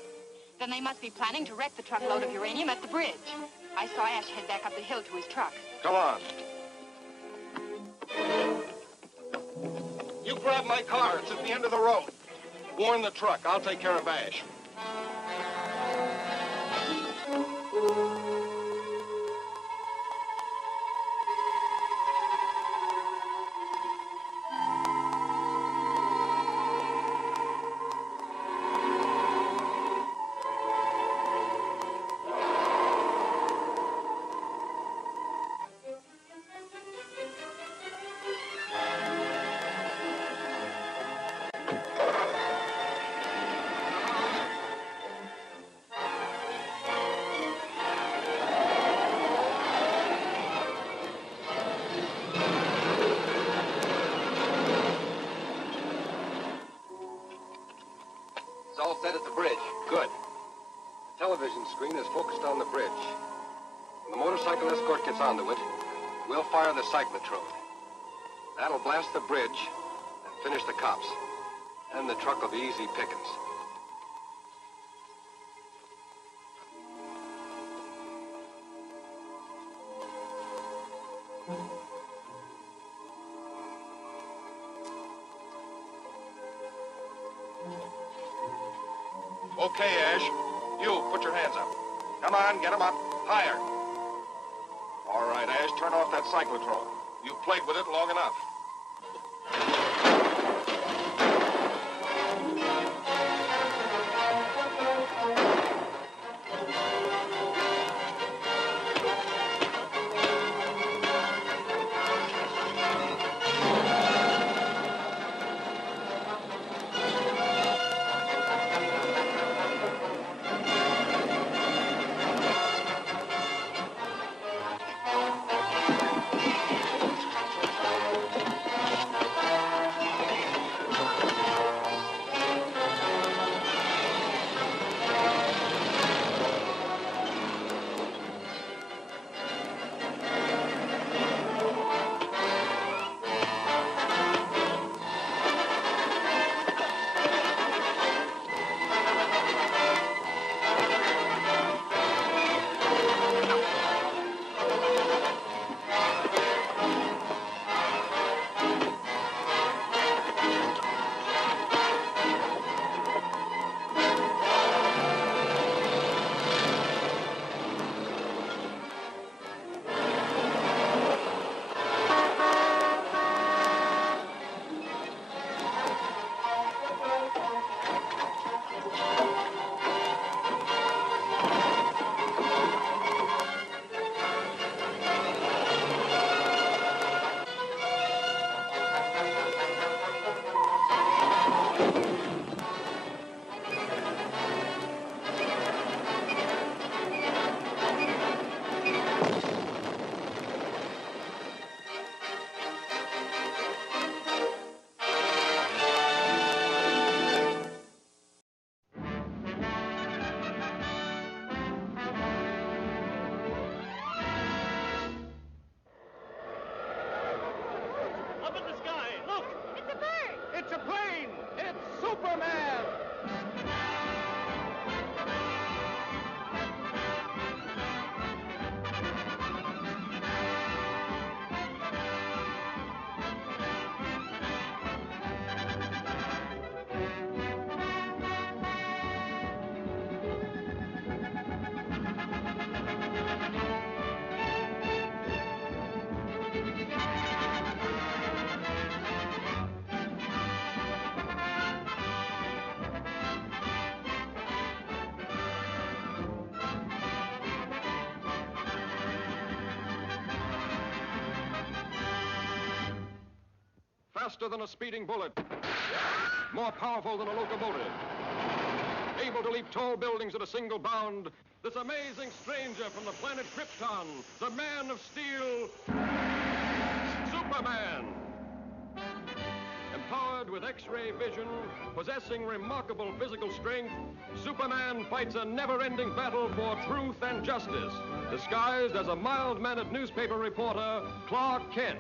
Then they must be planning to wreck the truckload of uranium at the bridge. I saw Ash head back up the hill to his truck. Come on. You grab my car. It's at the end of the road. Warn the truck. I'll take care of Ash. It's all set at the bridge. Good. The television screen is focused on the bridge. When the motorcycle escort gets onto it, we'll fire the cyclotrode. That'll blast the bridge and finish the cops. Then the truck will be easy pickings. Okay, Ash. You, put your hands up. Come on, get them up. Higher. All right, Ash, turn off that cyclotron. You've played with it long enough. Faster than a speeding bullet. More powerful than a locomotive. Able to leap tall buildings at a single bound. This amazing stranger from the planet Krypton. The Man of Steel. Superman. Empowered Armed with X-ray vision, possessing remarkable physical strength, Superman fights a never-ending battle for truth and justice, disguised as a mild-mannered newspaper reporter, Clark Kent.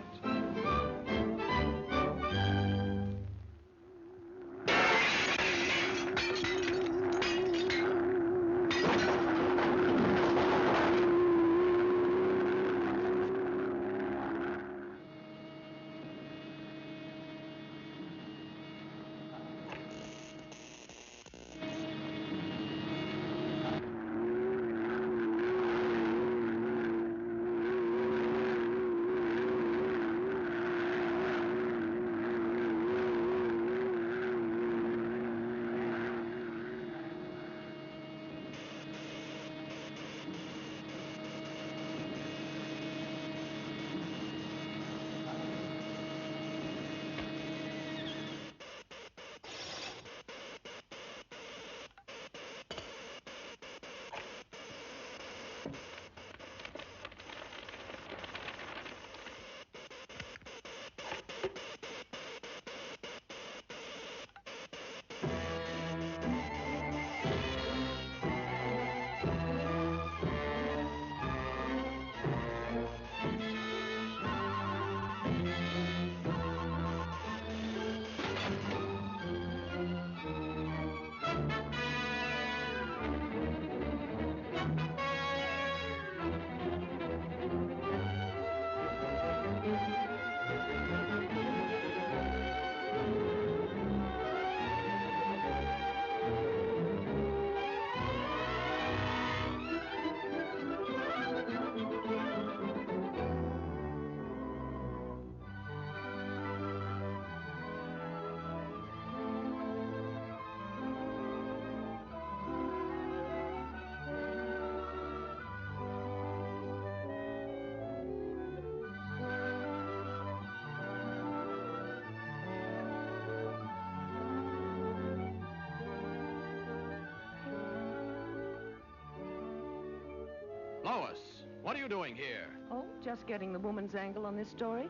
Lois, what are you doing here? Oh, just getting the woman's angle on this story.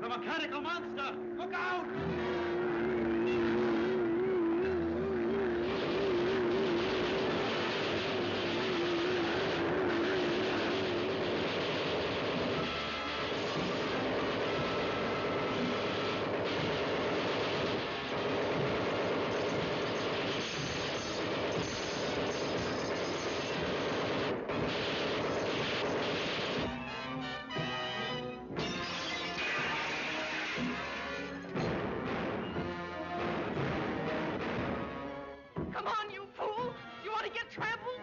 The mechanical monster! Look out! Come on, you fool! You want to get trampled?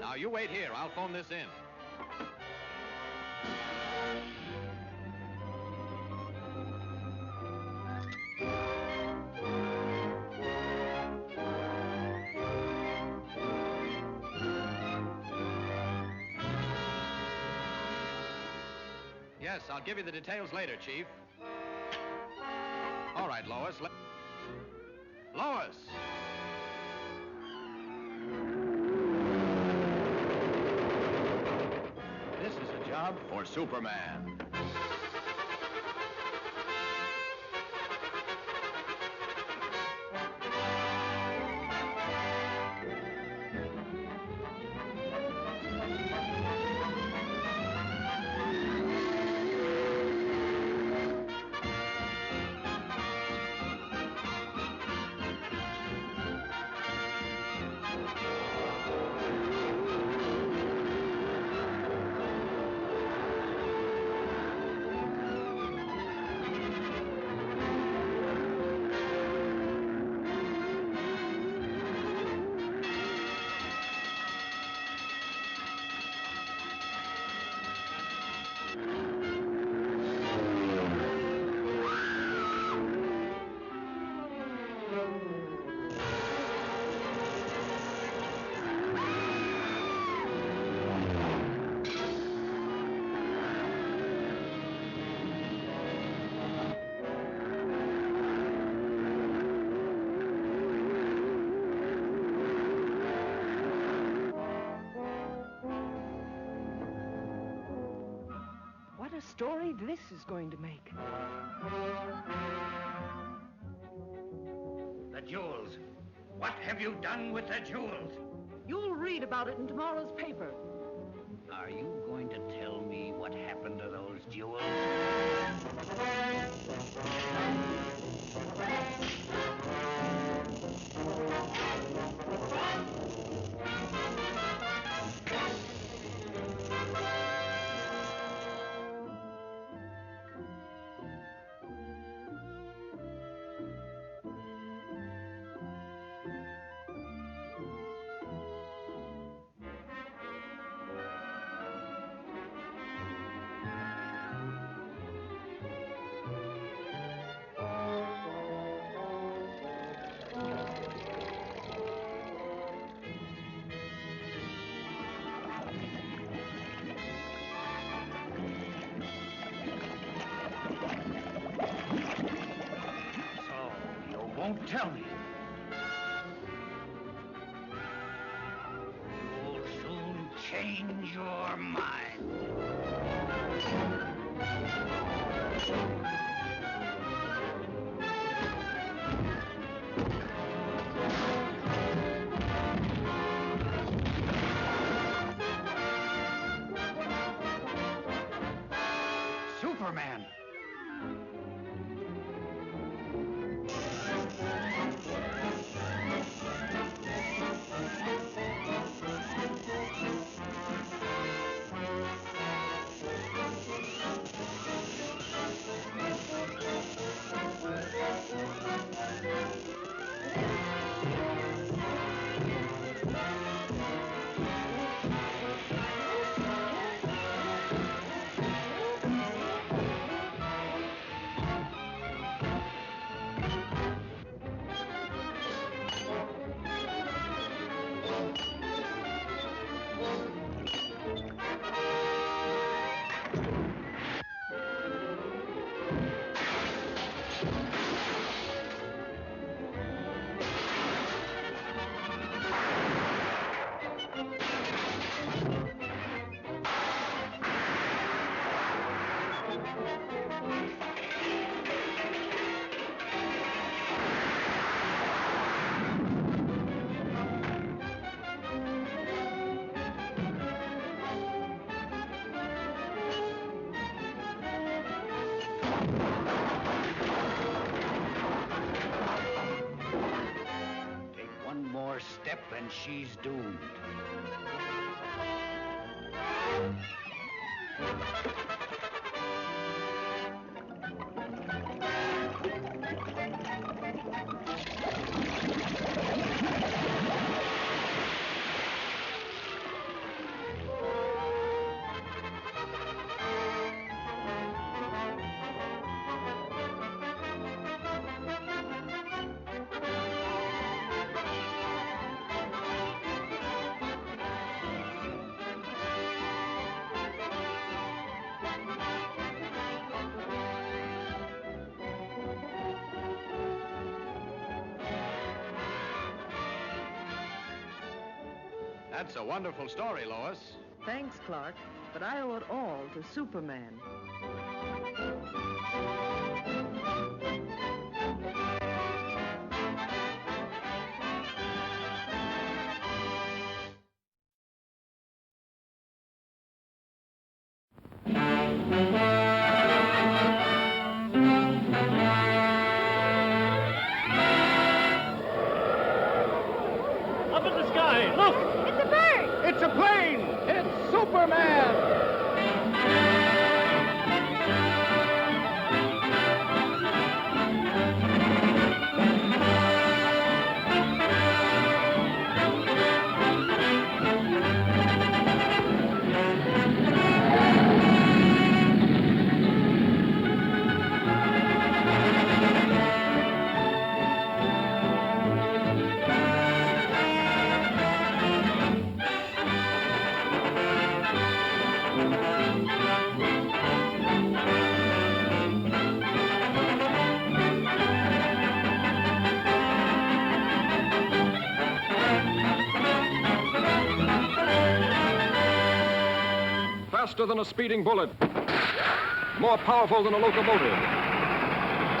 Now, you wait here. I'll phone this in. Yes, I'll give you the details later, Chief. All right, Lois. Lois! This is a job for Superman. story this is going to make. The jewels. What have you done with the jewels? You'll read about it in tomorrow's paper. Are you going to tell me what happened to those jewels? Won't tell me. You'll soon change your mind. Superman. Step and she's doomed. That's a wonderful story, Lois. Thanks, Clark, but I owe it all to Superman. Up in the sky, look! It's a bird! It's a plane! It's Superman! faster than a speeding bullet, more powerful than a locomotive,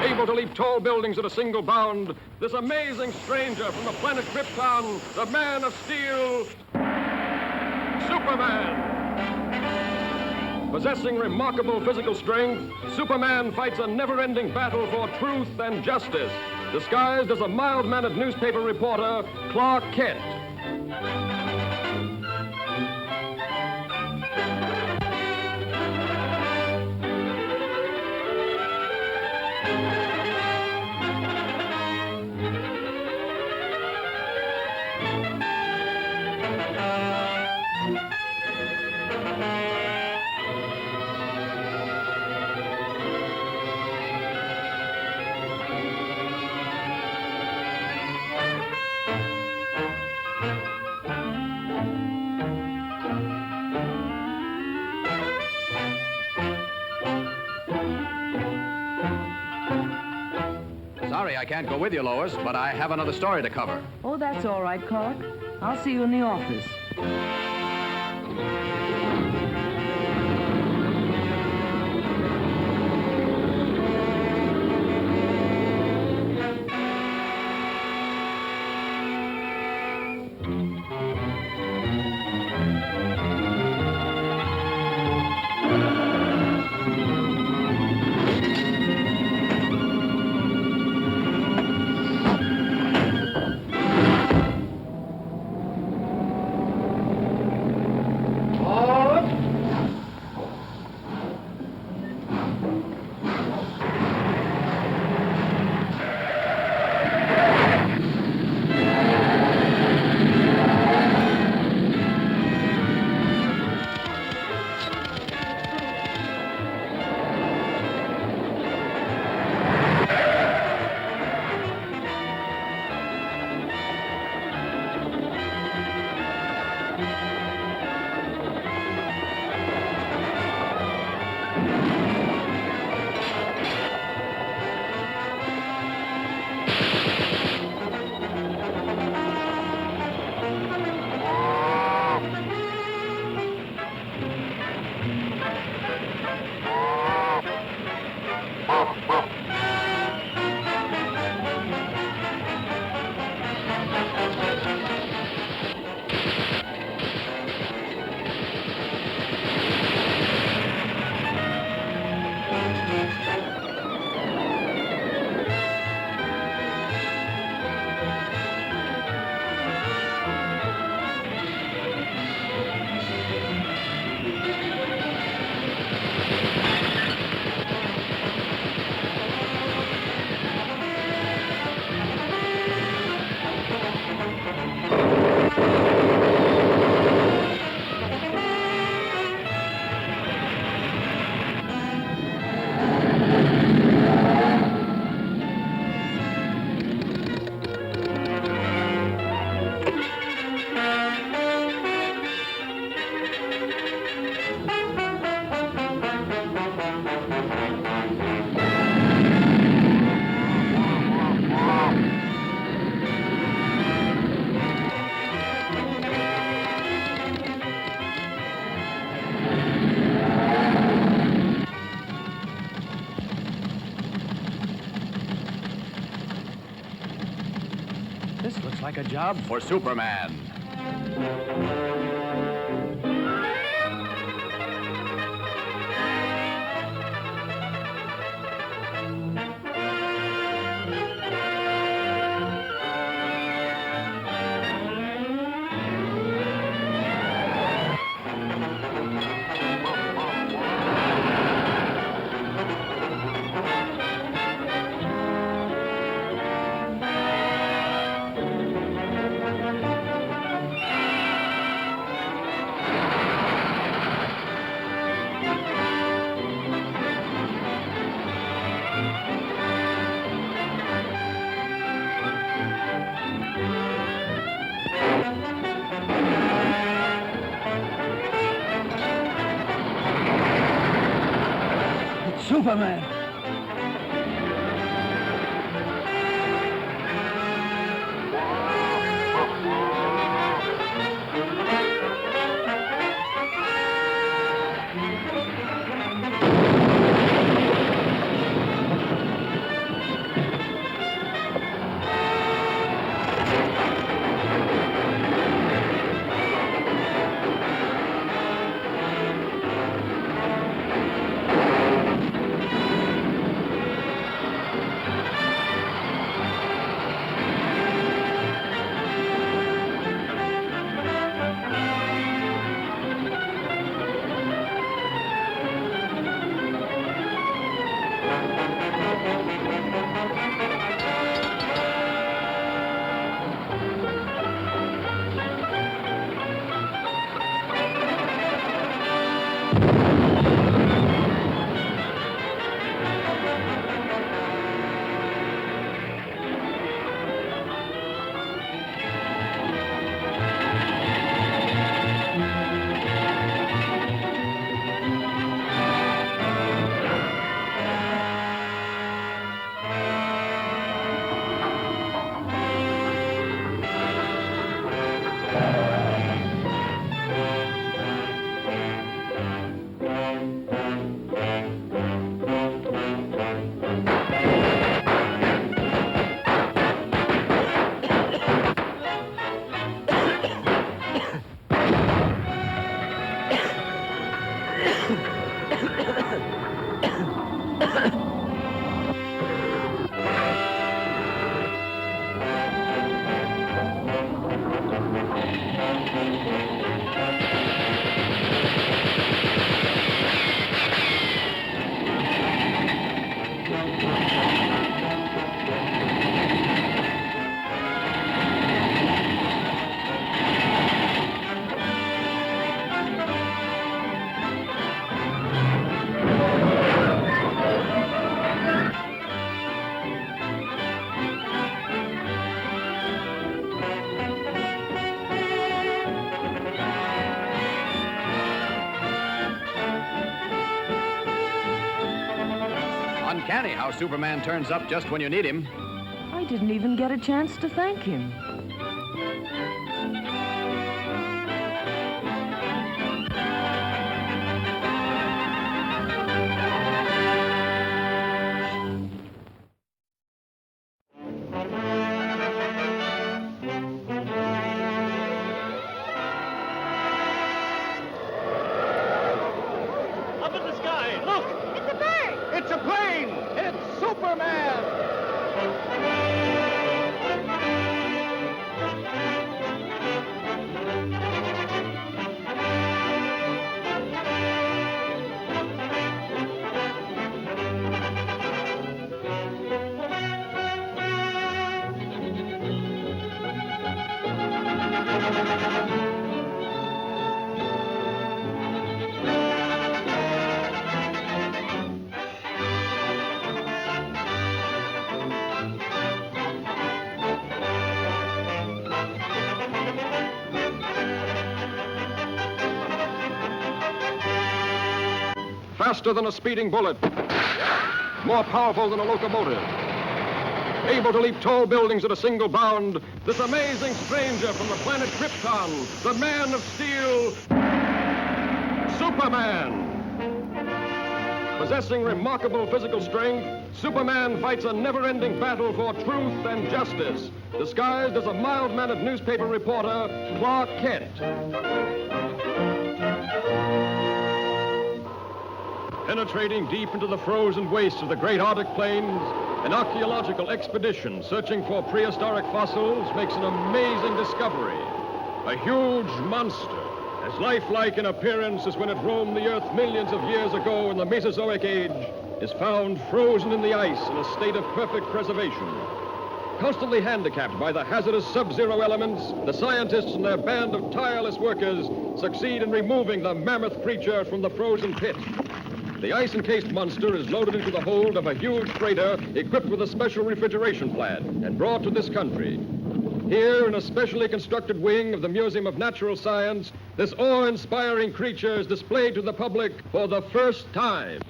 able to leap tall buildings at a single bound, this amazing stranger from the planet Krypton, the Man of Steel, Superman. Possessing remarkable physical strength, Superman fights a never-ending battle for truth and justice, disguised as a mild-mannered newspaper reporter, Clark Kent. Sorry I can't go with you, Lois, but I have another story to cover. Oh, that's all right, Clark. I'll see you in the office. This looks like a job for Superman. Superman. Uncanny how Superman turns up just when you need him. I didn't even get a chance to thank him. Up in the sky, look! It's a bird! It's a plane! It's Superman! Faster than a speeding bullet. More powerful than a locomotive. Able to leap tall buildings at a single bound, this amazing stranger from the planet Krypton, the Man of Steel, Superman. Possessing remarkable physical strength, Superman fights a never-ending battle for truth and justice, disguised as a mild-mannered newspaper reporter, Clark Kent. Penetrating deep into the frozen wastes of the great Arctic plains, an archaeological expedition searching for prehistoric fossils makes an amazing discovery. A huge monster, as lifelike in appearance as when it roamed the Earth millions of years ago in the Mesozoic Age, is found frozen in the ice in a state of perfect preservation. Constantly handicapped by the hazardous sub-zero elements, the scientists and their band of tireless workers succeed in removing the mammoth creature from the frozen pit. The ice-encased monster is loaded into the hold of a huge freighter equipped with a special refrigeration plant and brought to this country. Here, in a specially constructed wing of the Museum of Natural Science, this awe-inspiring creature is displayed to the public for the first time.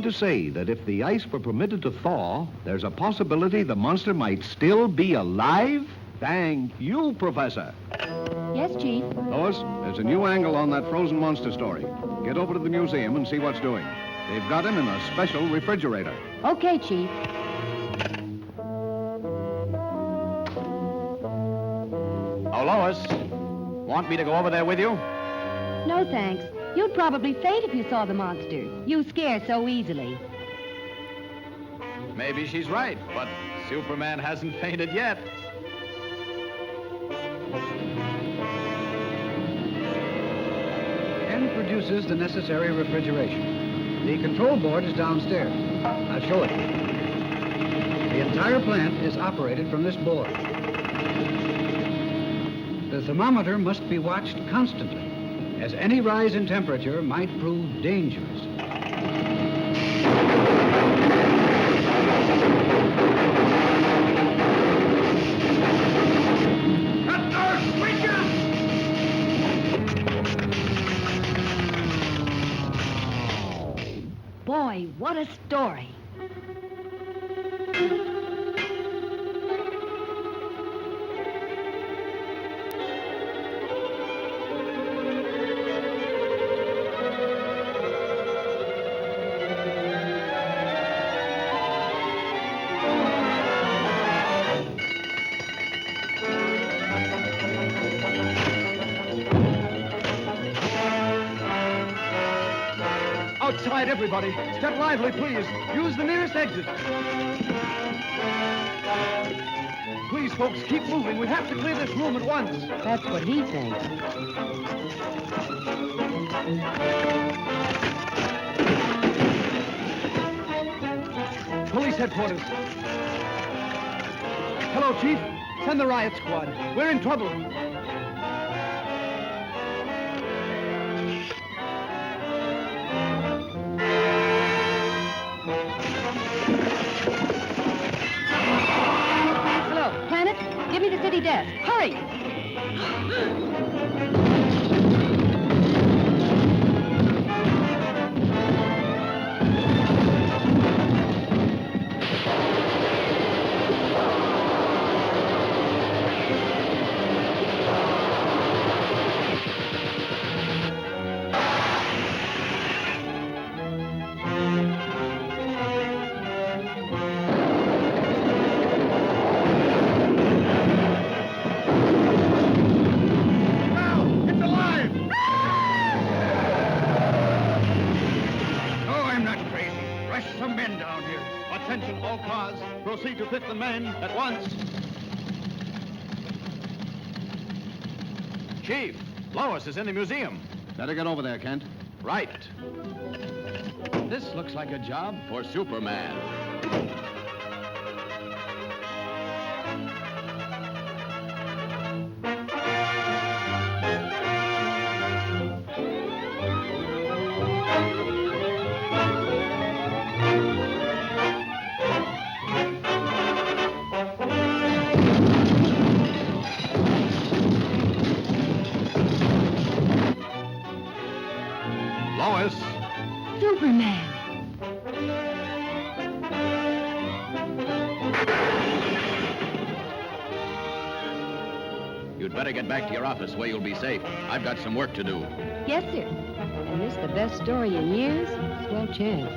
To say that if the ice were permitted to thaw, there's a possibility the monster might still be alive? Thank you, Professor. Yes, Chief. Lois, there's a new angle on that frozen monster story. Get over to the museum and see what's doing. They've got him in a special refrigerator. Okay, Chief. Oh, Lois, want me to go over there with you? No, thanks. You'd probably faint if you saw the monster. You scare so easily. Maybe she's right, but Superman hasn't fainted yet. Ken produces the necessary refrigeration. The control board is downstairs. I'll show it to you. The entire plant is operated from this board. The thermometer must be watched constantly, as any rise in temperature might prove dangerous. Cut those switches! Boy, what a story. Outside, everybody. Step lively, please. Use the nearest exit. Please, folks, keep moving. We have to clear this room at once. That's what he thinks. Police headquarters. Hello, Chief. Send the riot squad. We're in trouble. Hello, Planet. Give me the city desk. Hurry! Attention, all cars. Proceed to Fifth and Main at once. Chief, Lois is in the museum. Better get over there, Kent. Right. This looks like a job for Superman. Lois. Superman. You'd better get back to your office where you'll be safe. I've got some work to do. Yes, sir. And this the best story in years? Swell chance.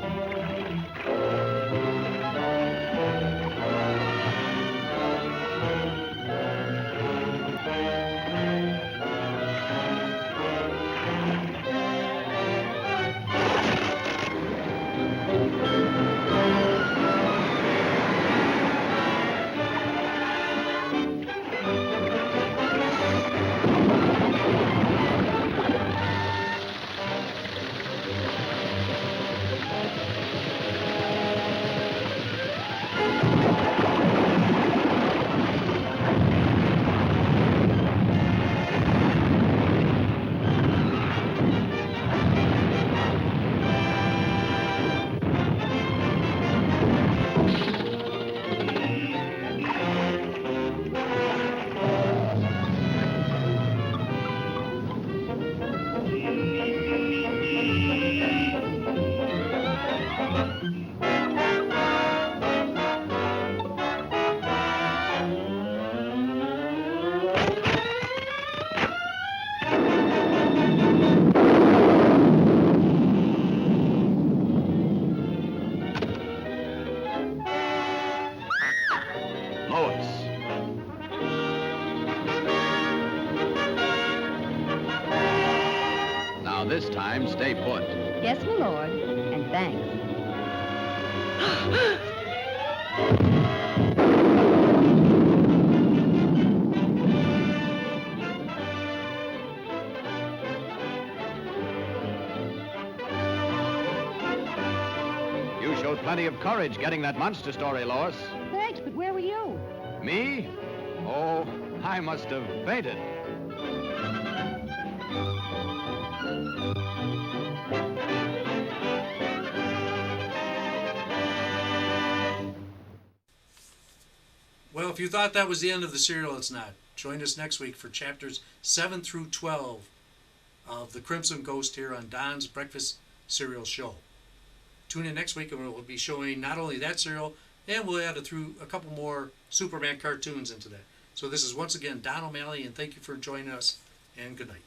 Now this time, stay put. Yes, my lord, and thanks. You showed plenty of courage getting that monster story, Lois. Thanks, but where were you? Me? Oh, I must have fainted. Well, if you thought that was the end of the serial, it's not. Join us next week for chapters 7 through 12 of The Crimson Ghost here on Don's Breakfast Serial Show. Tune in next week and we'll be showing not only that serial, and we'll add a couple more Superman cartoons into that. So this is once again Don O'Malley, and thank you for joining us, and good night.